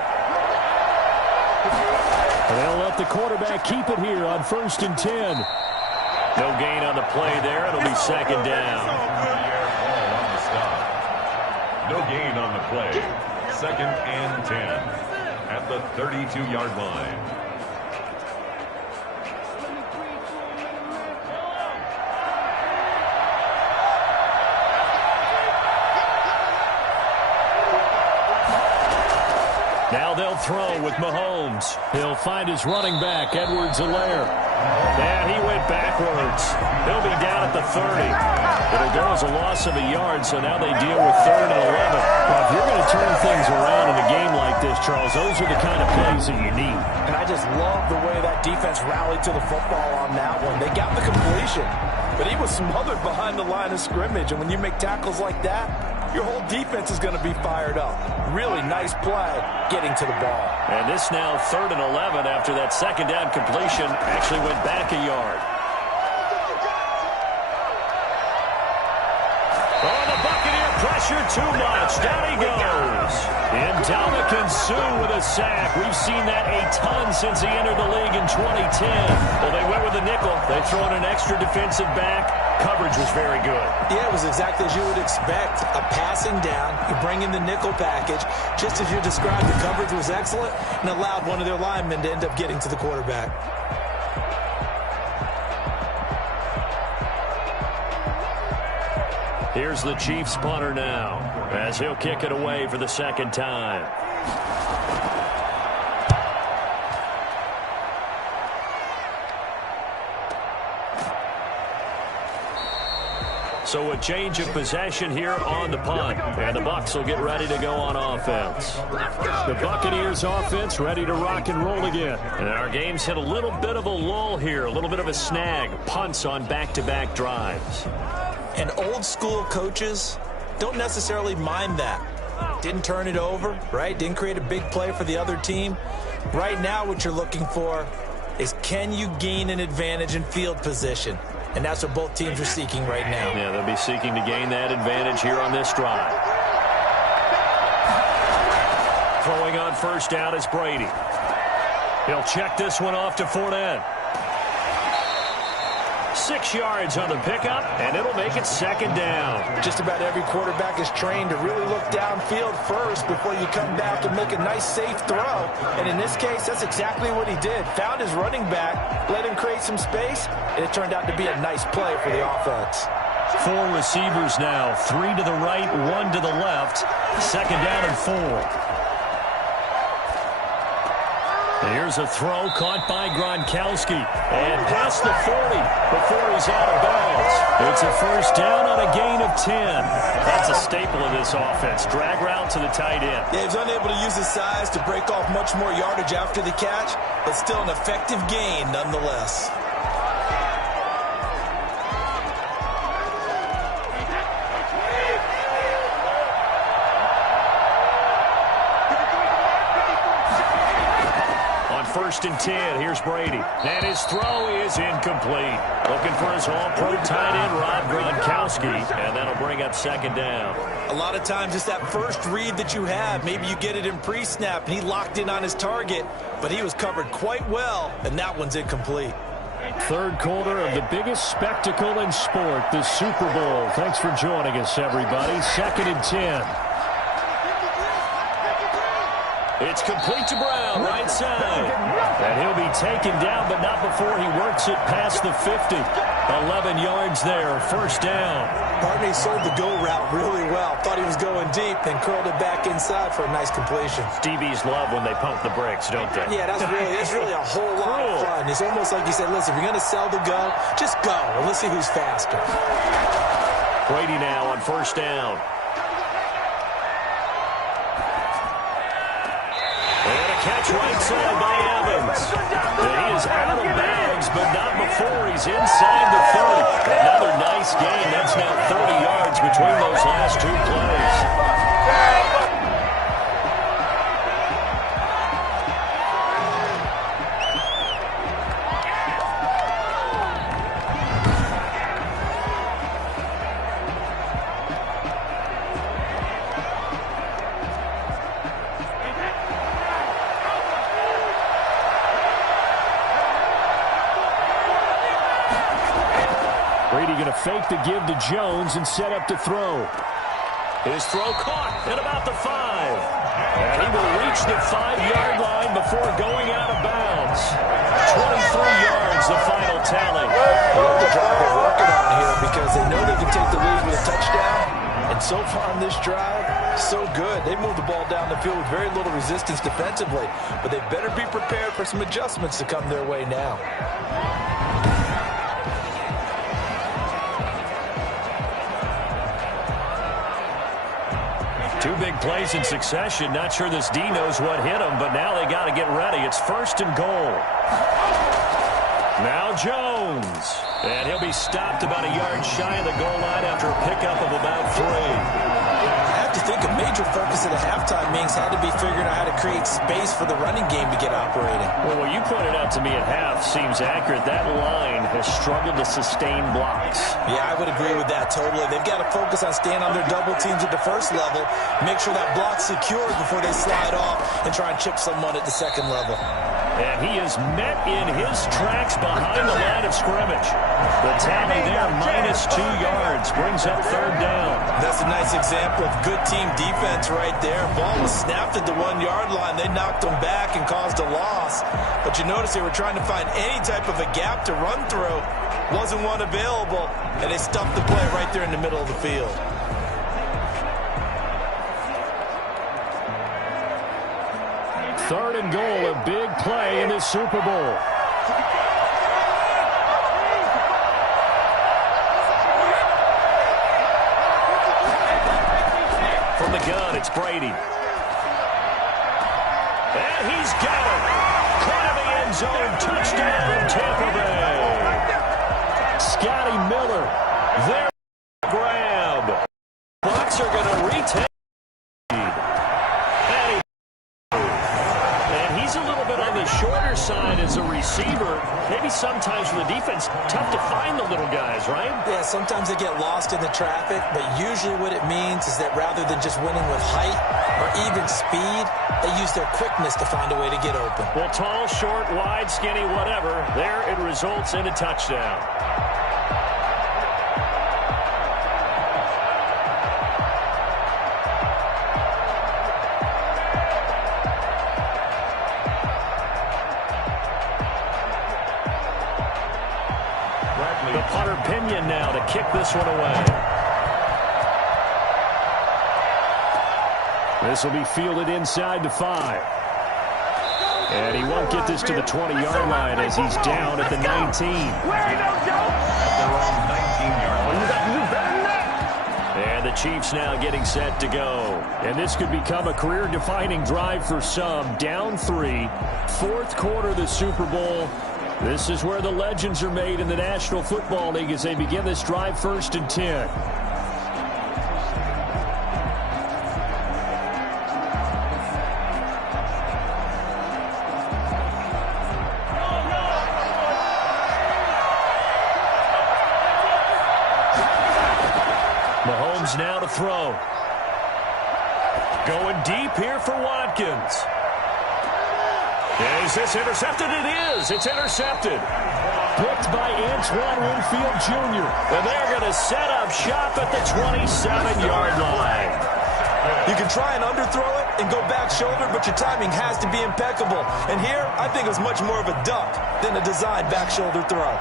They'll let the quarterback keep it here on 1st and 10. No gain on the play there. It'll be second down. No gain on the play. 2nd and 10 at the 32-yard line. Now they'll throw with Mahomes. He'll find his running back, Edwards-Helaire. And he went backwards. He'll be down at the 30. It'll go as a loss of a yard, so now they deal with 3rd and 11. Well, if you're going to turn things around in a game like this, Charles, those are the kind of plays that you need. And I just love the way that defense rallied to the football on that one. They got the completion, but he was smothered behind the line of scrimmage. And when you make tackles like that, your whole defense is going to be fired up. Really nice play getting to the ball. And this now 3rd and 11 after that second down completion actually went back a yard. Oh, the Buccaneer pressure too much. Down he goes. And Dominican Sue with a sack. We've seen that a ton since he entered the league in 2010. Well, they went with a nickel. They throw in an extra defensive back. Coverage was very good. Yeah, it was exactly as you would expect. A passing down, you bring in the nickel package. Just as you described, the coverage was excellent and allowed one of their linemen to end up getting to the quarterback. Here's the Chiefs punter now as he'll kick it away for the second time. So a change of possession here on the punt. And the Bucs will get ready to go on offense. The Buccaneers offense ready to rock and roll again. And our game's hit a little bit of a lull here, a little bit of a snag. Punts on back-to-back drives. And old school coaches don't necessarily mind that. Didn't turn it over, right? Didn't create a big play for the other team. Right now what you're looking for is, can you gain an advantage in field position? And that's what both teams are seeking right now. Yeah, they'll be seeking to gain that advantage here on this drive. Throwing on first down is Brady. He'll check this one off to Fournette. 6 yards on the pickup, and it'll make it second down. Just about every quarterback is trained to really look downfield first before you come back and make a nice, safe throw. And in this case, that's exactly what he did. Found his running back, let him create some space, and it turned out to be a nice play for the offense. 4 receivers now, 3 to the right, 1 to the left. Second down and 4. Here's a throw caught by Gronkowski. And past the 40 before he's out of bounds. It's a first down on a gain of 10. That's a staple of this offense. Drag route to the tight end. Yeah, he was unable to use his size to break off much more yardage after the catch, but still an effective gain nonetheless. First and 10. Here's Brady. And his throw is incomplete. Looking for his all-pro tight end, Rob Gronkowski. And that'll bring up second down. A lot of times it's that first read that you have. Maybe you get it in pre-snap, and he locked in on his target, but he was covered quite well, and that one's incomplete. Third quarter of the biggest spectacle in sport, the Super Bowl. Thanks for joining us, everybody. 2nd and 10. It's complete to Brown, right side. And he'll be taken down, but not before he works it past the 50. 11 yards there, first down. Barney sold the go route really well. Thought he was going deep, then curled it back inside for a nice completion. DBs love when they pump the brakes, don't they? Yeah, that's really a whole lot of fun. It's almost like you said, listen, if you're going to sell the go, just go, and let's see who's faster. Brady now on first down. Catch right side by Evans. And he is out of bounds, but not before he's inside the 30. Another nice game. That's Brady going to fake the give to Jones and set up to throw. His throw caught at about the 5. And he will reach the 5-yard line before going out of bounds. 23 yards, the final tally. I love the drive they're working on here because they know they can take the lead with a touchdown. And so far on this drive, so good. They moved the ball down the field with very little resistance defensively. But they better be prepared for some adjustments to come their way now. Two big plays in succession. Not sure this D knows what hit him, but now they got to get ready. It's 1st and goal. Now Jones. And he'll be stopped about a yard shy of the goal line after a pickup of about 3. I have to think a major focus at the halftime means had to be figuring out how to create space for the running game to get operating. Well, what you pointed out to me at half seems accurate. That line has struggled to sustain blocks. Yeah, I would agree with that totally. They've got to focus on staying on their double teams at the first level, make sure that block's secured before they slide off and try and chip someone at the second level. And he is met in his tracks behind the line of scrimmage. The tally there, -2 yards, brings up 3rd down. That's a nice example of good team defense right there. Ball was snapped at the 1-yard line. They knocked them back and caused a loss. But you notice they were trying to find any type of a gap to run through. Wasn't one available, and they stuffed the play right there in the middle of the field. Third and goal, a big play in the Super Bowl. From the gun, it's Brady. And he's got it. Caught in the end zone. Touchdown, Tampa Bay. Scotty Miller. There. Grab. Bucs are going to retain. He's a little bit on the shorter side as a receiver. Maybe sometimes for the defense, tough to find the little guys, right? Yeah, sometimes they get lost in the traffic, but usually what it means is that rather than just winning with height or even speed, they use their quickness to find a way to get open. Well, tall, short, wide, skinny, whatever, there it results in a touchdown. The punter Pinion now to kick this one away. This will be fielded inside the 5. And he won't get this to the 20-yard line as he's down at the 19. And the Chiefs now getting set to go. And this could become a career-defining drive for some. Down 3, 4th quarter of the Super Bowl. This is where the legends are made in the National Football League as they begin this drive 1st and 10. Mahomes now to throw. Going deep here for Watkins. Is this intercepted? It is. It's intercepted. Picked by Antoine Winfield Jr. And they're going to set up shop at the 27-yard line. You can try and underthrow it and go back shoulder, but your timing has to be impeccable. And here, I think it was much more of a duck than a designed back shoulder throw.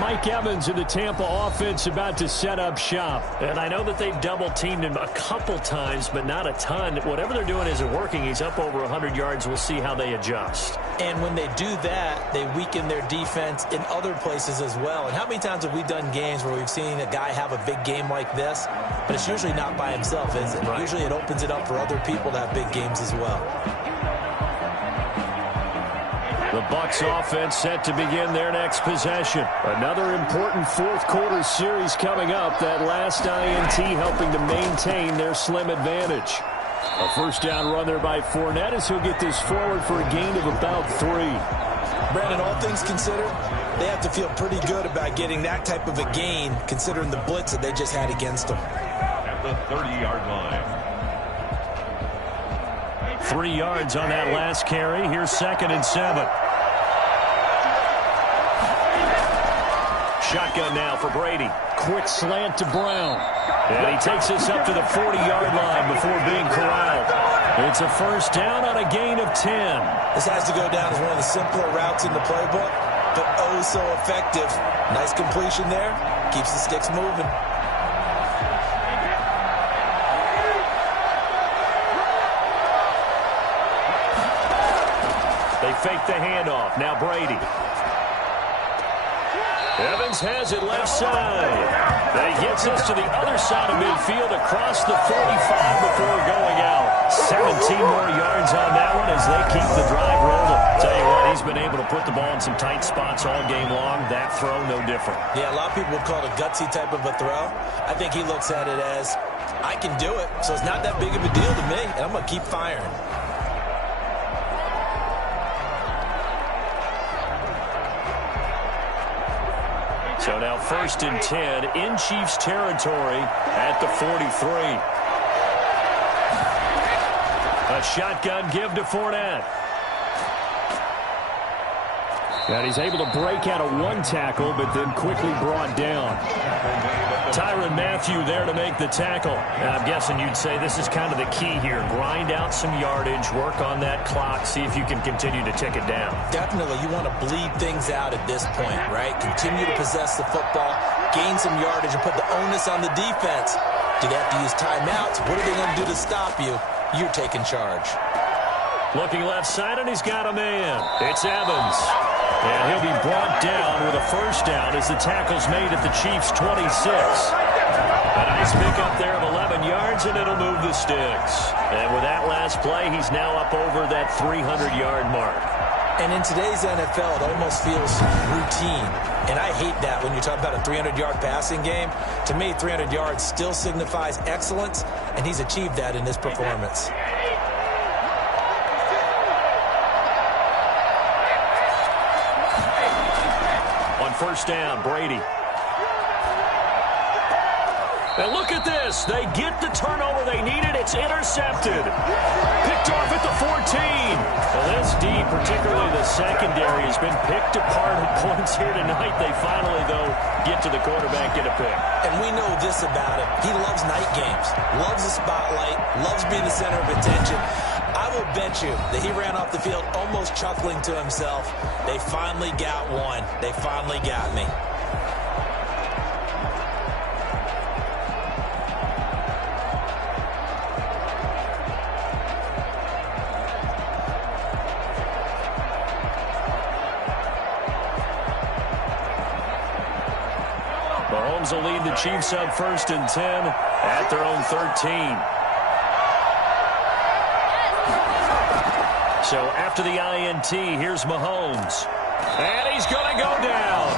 Mike Evans in the Tampa offense about to set up shop. And I know that they've double-teamed him a couple times, but not a ton. Whatever they're doing isn't working. He's up over 100 yards. We'll see how they adjust. And when they do that, they weaken their defense in other places as well. And how many times have we done games where we've seen a guy have a big game like this, but it's usually not by himself, is it? Right. Usually it opens it up for other people to have big games as well. The Bucs offense set to begin their next possession. Another important 4th quarter series coming up. That last INT helping to maintain their slim advantage. A first down run there by Fournette as he'll get this forward for a gain of about 3. Brandon, all things considered, they have to feel pretty good about getting that type of a gain considering the blitz that they just had against them. At the 30-yard line. 3 yards on that last carry. Here's 2nd and 7. shotgun now for Brady. Quick slant to Brown. And he takes us up to the 40-yard line before being corralled. It's a first down on a gain of 10. This has to go down as one of the simpler routes in the playbook, but oh so effective. Nice completion there. Keeps the sticks moving. They fake the handoff. Now Brady. Evans has it left side. He gets us to the other side of midfield across the 45 before going out. 17 more yards on that one as they keep the drive rolling. Tell you what, he's been able to put the ball in some tight spots all game long. That throw, no different. Yeah, a lot of people would call it a gutsy type of a throw. I think he looks at it as, I can do it, so it's not that big of a deal to me, and I'm going to keep firing. So now 1st and 10 in Chiefs territory at the 43. A shotgun give to Fournette. And he's able to break out of one tackle, but then quickly brought down. Tyrann Mathieu there to make the tackle. And I'm guessing you'd say this is kind of the key here. Grind out some yardage, work on that clock, see if you can continue to tick it down. Definitely, you want to bleed things out at this point, right? Continue to possess the football, gain some yardage, and put the onus on the defense. Do they have to use timeouts? What are they going to do to stop you? You're taking charge. Looking left side, and he's got a man. It's Evans. And he'll be brought down with a first down as the tackle's made at the Chiefs' 26. A nice pickup there of 11 yards, and it'll move the sticks. And with that last play, he's now up over that 300-yard mark. And in today's NFL, it almost feels routine. And I hate that when you talk about a 300-yard passing game. To me, 300 yards still signifies excellence, and he's achieved that in this performance. First down, Brady. And look at this. They get the turnover they needed. It's intercepted. Picked off at the 14. Well, this D, particularly the secondary, has been picked apart at points here tonight. They finally, though, get to the quarterback, get a pick. And we know this about him. He loves night games, loves the spotlight, loves being the center of attention. I will bet you that he ran off the field almost chuckling to himself. They finally got one. They finally got me. Mahomes will lead the Chiefs up 1st and 10 at their own 13. So after the INT, here's Mahomes. And he's going to go down.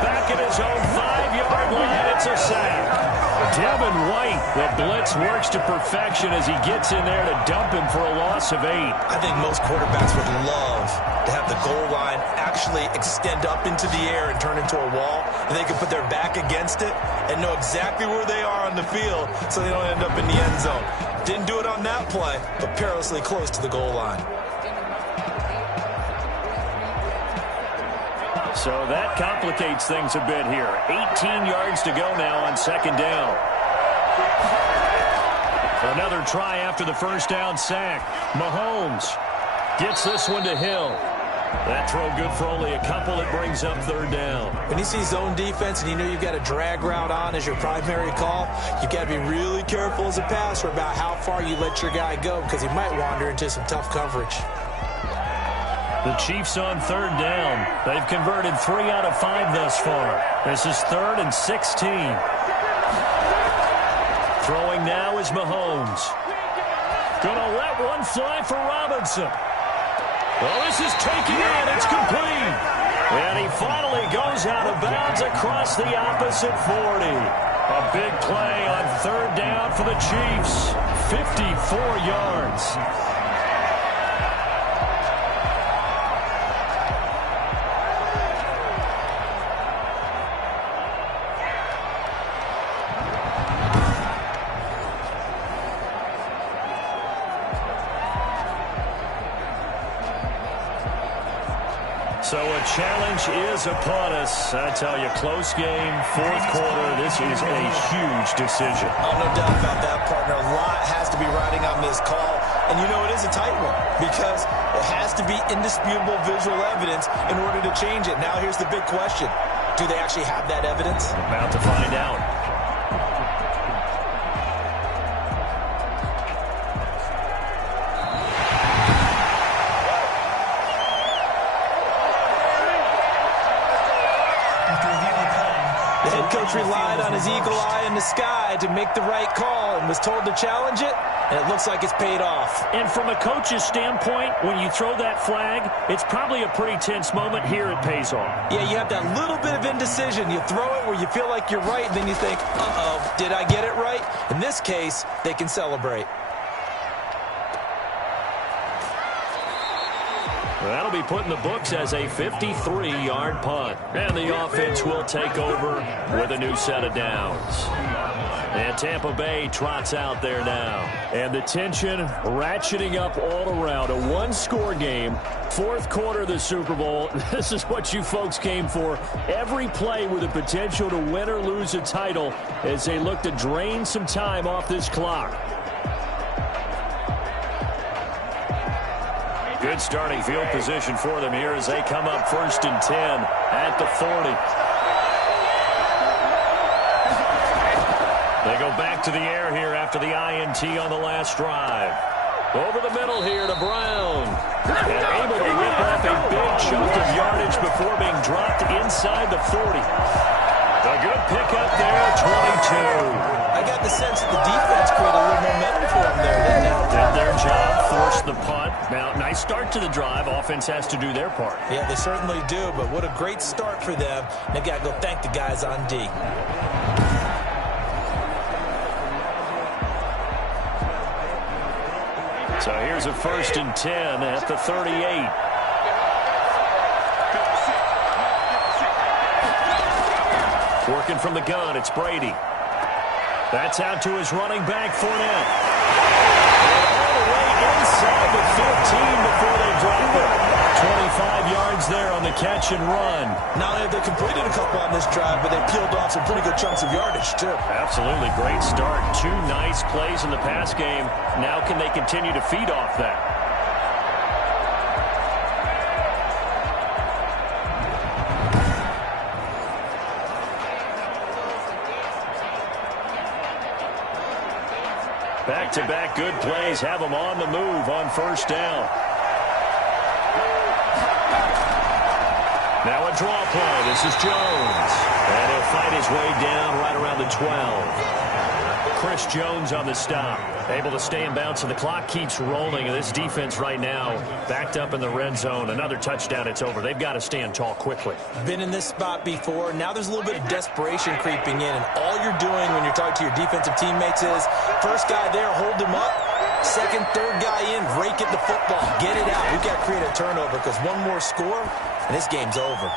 Back at his own 5-yard line, it's a sack. Devin White, the blitz works to perfection as he gets in there to dump him for a loss of 8. I think most quarterbacks would love to have the goal line actually extend up into the air and turn into a wall, and they can put their back against it and know exactly where they are on the field so they don't end up in the end zone. Didn't do it on that play, but perilously close to the goal line. So that complicates things a bit here. 18 yards to go now on 2nd down. Another try after the first down sack. Mahomes gets this one to Hill. That throw good for only a couple. It brings up 3rd down. When you see zone defense and you know you've got a drag route on as your primary call, you've got to be really careful as a passer about how far you let your guy go because he might wander into some tough coverage. The Chiefs on 3rd down. They've converted 3 out of 5 thus far. This is 3rd and 16. Throwing now is Mahomes. Gonna let one fly for Robinson. Well, this is taken in. It's complete. And he finally goes out of bounds across the opposite 40. A big play on 3rd down for the Chiefs. 54 yards. So a challenge is upon us. I tell you, close game, fourth quarter. This is a huge decision. Oh, no doubt about that, partner. A lot has to be riding on this call. And you know it is a tight one because it has to be indisputable visual evidence in order to change it. Now here's the big question. Do they actually have that evidence? About to find out. The head coach relied on his eagle eye in the sky to make the right call and was told to challenge it, and it looks like it's paid off. And from a coach's standpoint, when you throw that flag, it's probably a pretty tense moment. Here it pays off. Yeah, you have that little bit of indecision. You throw it where you feel like you're right, and then you think, uh-oh, did I get it right? In this case, they can celebrate. Well, that'll be put in the books as a 53-yard punt. And the offense will take over with a new set of downs. And Tampa Bay trots out there now. And the tension ratcheting up all around. A one-score game, fourth quarter of the Super Bowl. This is what you folks came for. Every play with the potential to win or lose a title as they look to drain some time off this clock. Good starting field position for them here as they come up 1st and 10 at the 40. They go back to the air here after the INT on the last drive. Over the middle here to Brown. And able to rip off a big chunk of yardage before being dropped inside the 40. A good pickup there, 22. I got the sense that the defense created a little momentum for them there, didn't they? Did their job, forced the punt. Now, nice start to the drive. Offense has to do their part. Yeah, they certainly do, but what a great start for them. They've got to go thank the guys on D. So here's a 1st and 10 at the 38. Working from the gun, it's Brady. That's out to his running back, Fournette. All the way inside the 15 before they drop it. 25 yards there on the catch and run. Not only have they completed a couple on this drive, but they peeled off some pretty good chunks of yardage, too. Absolutely great start. 2 nice plays in the pass game. Now can they continue to feed off that? Back-to-back good plays have them on the move on 1st down. Now a draw play. This is Jones. And he'll fight his way down right around the 12. Chris Jones on the stop. Able to stay in bounds, and the clock keeps rolling. And this defense right now backed up in the red zone. Another touchdown, it's over. They've got to stand tall quickly. Been in this spot before. Now there's a little bit of desperation creeping in, and all you're doing when you're talking to your defensive teammates is first guy there, hold him up. Second, third guy in, rake at the football. Get it out. We've got to create a turnover because one more score, and this game's over.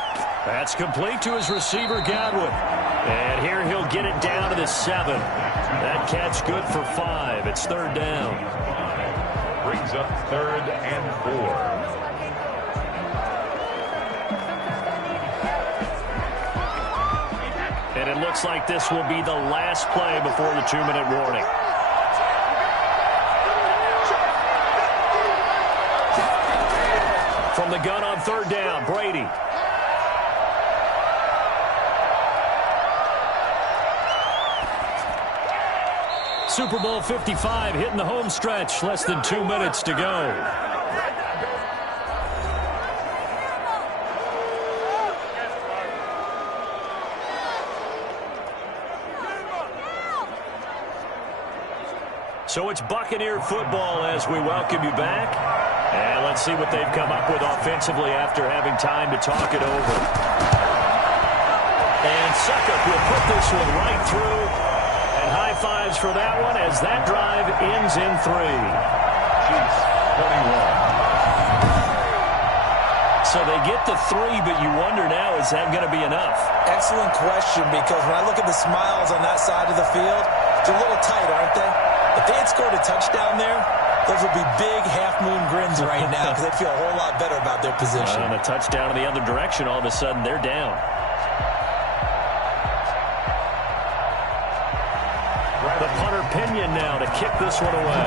That's complete to his receiver, Godwin. And here he'll get it down to the 7. That catch good for 5. It's 3rd down. Brings up 3rd and 4. And it looks like this will be the last play before the 2-minute warning. From the gun on 3rd down, Brady. Super Bowl 55 hitting the home stretch. Less than 2 minutes to go. So it's Buccaneer football as we welcome you back. And let's see what they've come up with offensively after having time to talk it over. And Suckup will put this one right through. And high fives for that one as that drive ends in 3. Chiefs 21. So they get the 3, but you wonder now, is that going to be enough? Excellent question, because when I look at the smiles on that side of the field, they're a little tight, aren't they? If they had scored a touchdown there, Those will be big half-moon grins right now because they feel a whole lot better about their position. And a touchdown in the other direction, all of a sudden they're down. The punter Pinion now to kick this one away.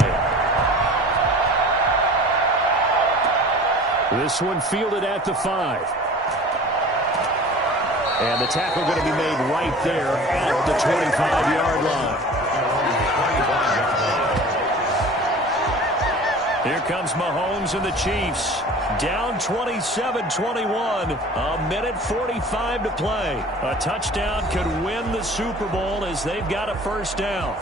This one fielded at the 5. And the tackle going to be made right there at the 25-yard line. Here comes Mahomes and the Chiefs. Down 27-21. A minute 45 to play. A touchdown could win the Super Bowl as they've got a first down.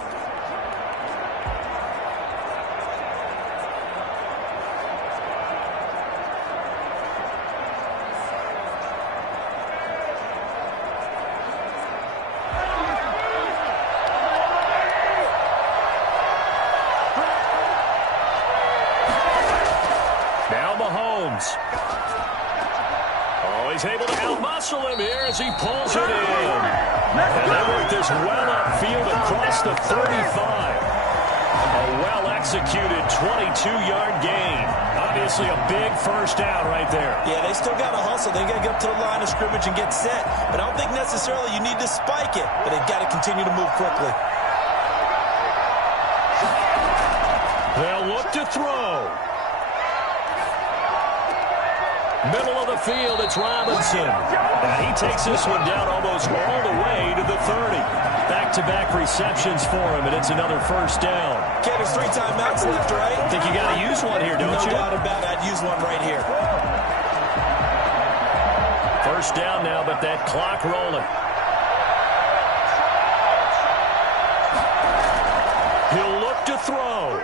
He's able to outmuscle him here as he pulls it in. And they work this well upfield across the 35. A well-executed 22-yard gain. Obviously a big first down right there. Yeah, they still got to hustle. They got to get up to the line of scrimmage and get set. But I don't think necessarily you need to spike it. But they've got to continue to move quickly. They'll look to throw. Middle of the field, it's Robinson. And he takes this one down almost all the way to the 30. Back-to-back receptions for him, and it's another first down. Okay, there's 3 timeouts left, right? I think you got to use one here, don't you? No doubt about it. I'd use one right here. First down now, but that clock rolling. He'll look to throw.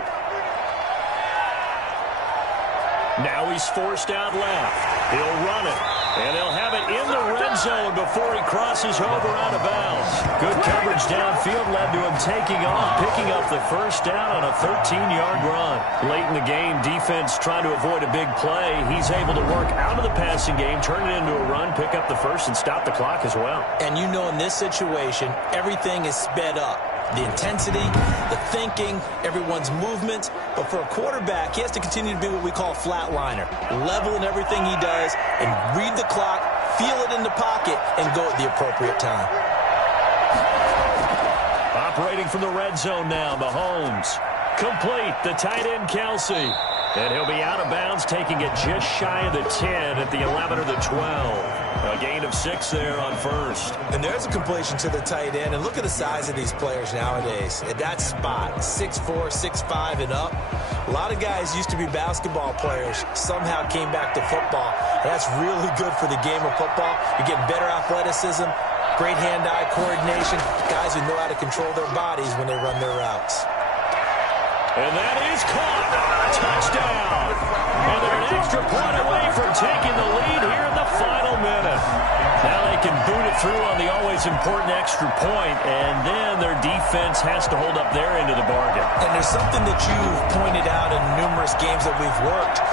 Now he's forced out left. He'll run it, and he'll have it in the red zone before he crosses over out of bounds. Good coverage downfield led to him taking off, picking up the first down on a 13-yard run. Late in the game, defense trying to avoid a big play. He's able to work out of the passing game, turn it into a run, pick up the first, and stop the clock as well. And you know in this situation, everything is sped up. The intensity, the thinking, everyone's movement. But for a quarterback, he has to continue to be what we call a flatliner. Level in everything he does and read the clock, feel it in the pocket, and go at the appropriate time. Operating from the red zone now, Mahomes. Complete, the tight end, Kelsey. And he'll be out of bounds, taking it just shy of the 10 at the 11 or the 12. A gain of 6 there on first. And there's a completion to the tight end. And look at the size of these players nowadays. At that spot, 6'4", 6'5", and up. A lot of guys used to be basketball players, somehow came back to football. And that's really good for the game of football. You're getting better athleticism, great hand-eye coordination, guys who know how to control their bodies when they run their routes. And that is caught. Touchdown. And they're an extra point away from taking the lead here in the final minute. Now they can boot it through on the always important extra point, and then their defense has to hold up their end of the bargain. And there's something that you've pointed out in numerous games that we've worked.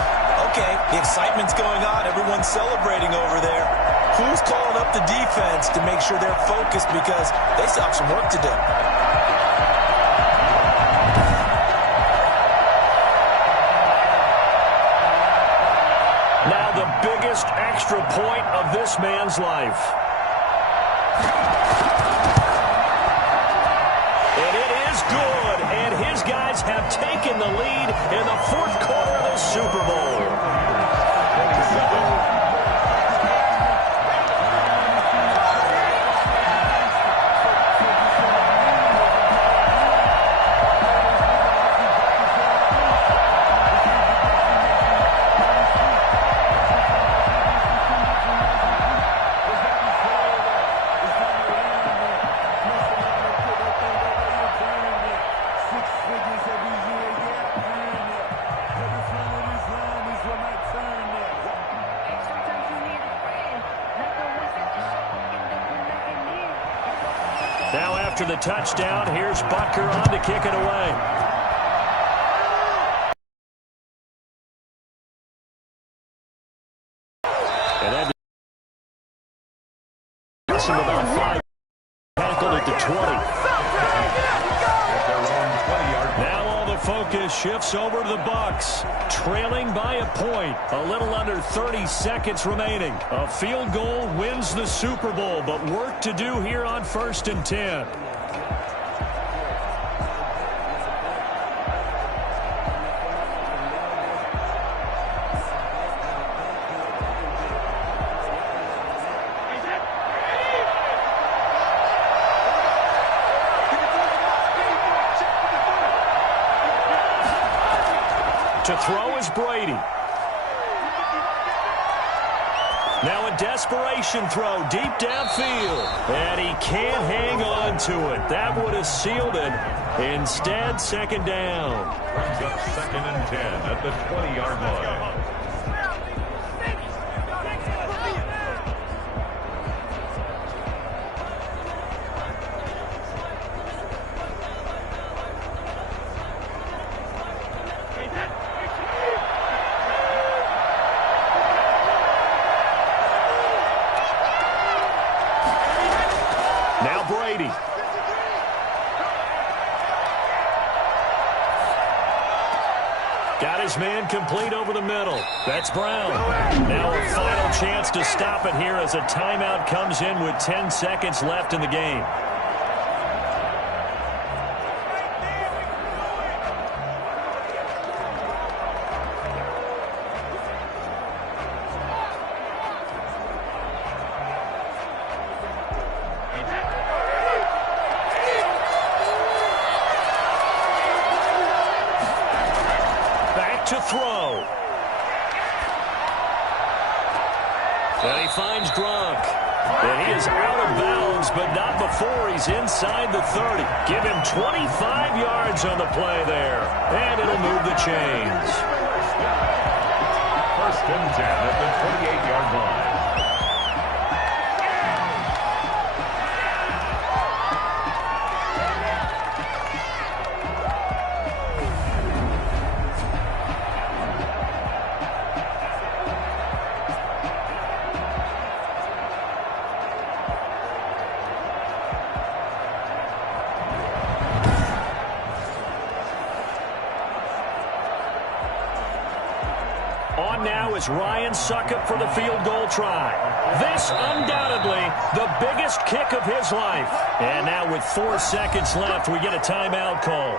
Okay, the excitement's going on. Everyone's celebrating over there. Who's calling up the defense to make sure they're focused because they still have some work to do? Now the biggest extra point of this man's life. And it is good, and his guys have taken the lead in the fourth quarter of the Super Bowl. Now after the touchdown, here's Butker on to kick it away. And then about 5 tackled at the 20. Now all the focus shifts over to the Bucs, trailing by a point. A little under 30 seconds remaining. A field goal wins the Super Bowl, but work to do here on 1st and 10. To throw is Brady. Now a desperation throw deep downfield. And he can't hang on to it. That would have sealed it. Instead, second down. Brings up 2nd and 10 at the 20-yard line. Brady. Got his man complete over the middle. That's Brown. Now a final chance to stop it here as a timeout comes in with 10 seconds left in the game. To throw. And he finds Gronk. And he is out of bounds, but not before he's inside the 30. Give him 25 yards on the play there. And it'll move the chains. 1st and 10 at the 28-yard line. On now is Ryan Succop for the field goal try. This undoubtedly the biggest kick of his life. And now with 4 seconds left, we get a timeout call.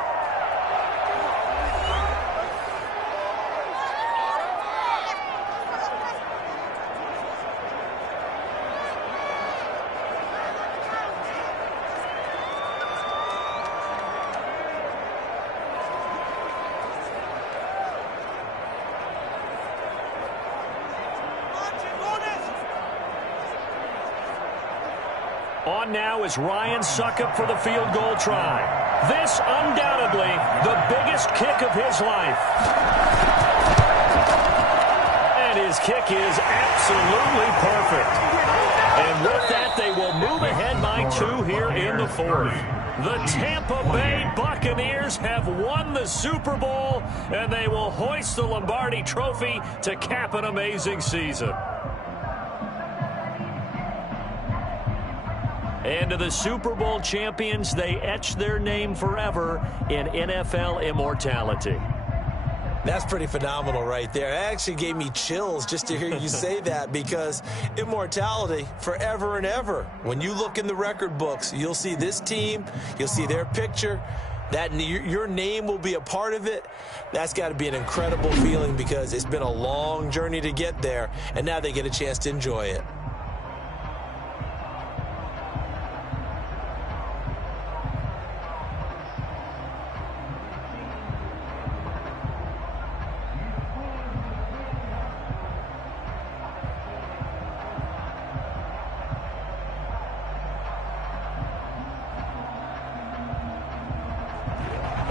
On now is Ryan Succop for the field goal try. This undoubtedly the biggest kick of his life. And his kick is absolutely perfect. And with that, they will move ahead by 2 here in the 4th. The Tampa Bay Buccaneers have won the Super Bowl, and they will hoist the Lombardi Trophy to cap an amazing season. And to the Super Bowl champions, they etch their name forever in NFL immortality. That's pretty phenomenal right there. It actually gave me chills just to hear you say that, because immortality forever and ever. When you look in the record books, you'll see this team, you'll see their picture, that your name will be a part of it. That's got to be an incredible feeling, because it's been a long journey to get there, and now they get a chance to enjoy it.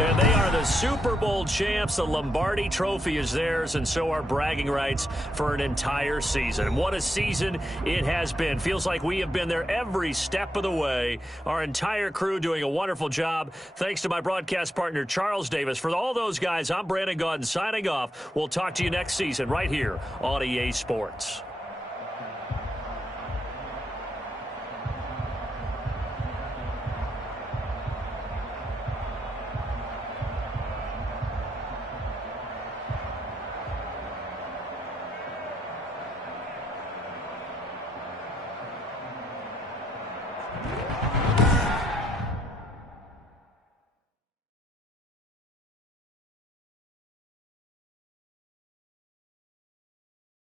And they are the Super Bowl champs. The Lombardi Trophy is theirs, and so are bragging rights for an entire season. What a season it has been. Feels like we have been there every step of the way. Our entire crew doing a wonderful job. Thanks to my broadcast partner, Charles Davis. For all those guys, I'm Brandon Gaudin signing off. We'll talk to you next season right here on EA Sports.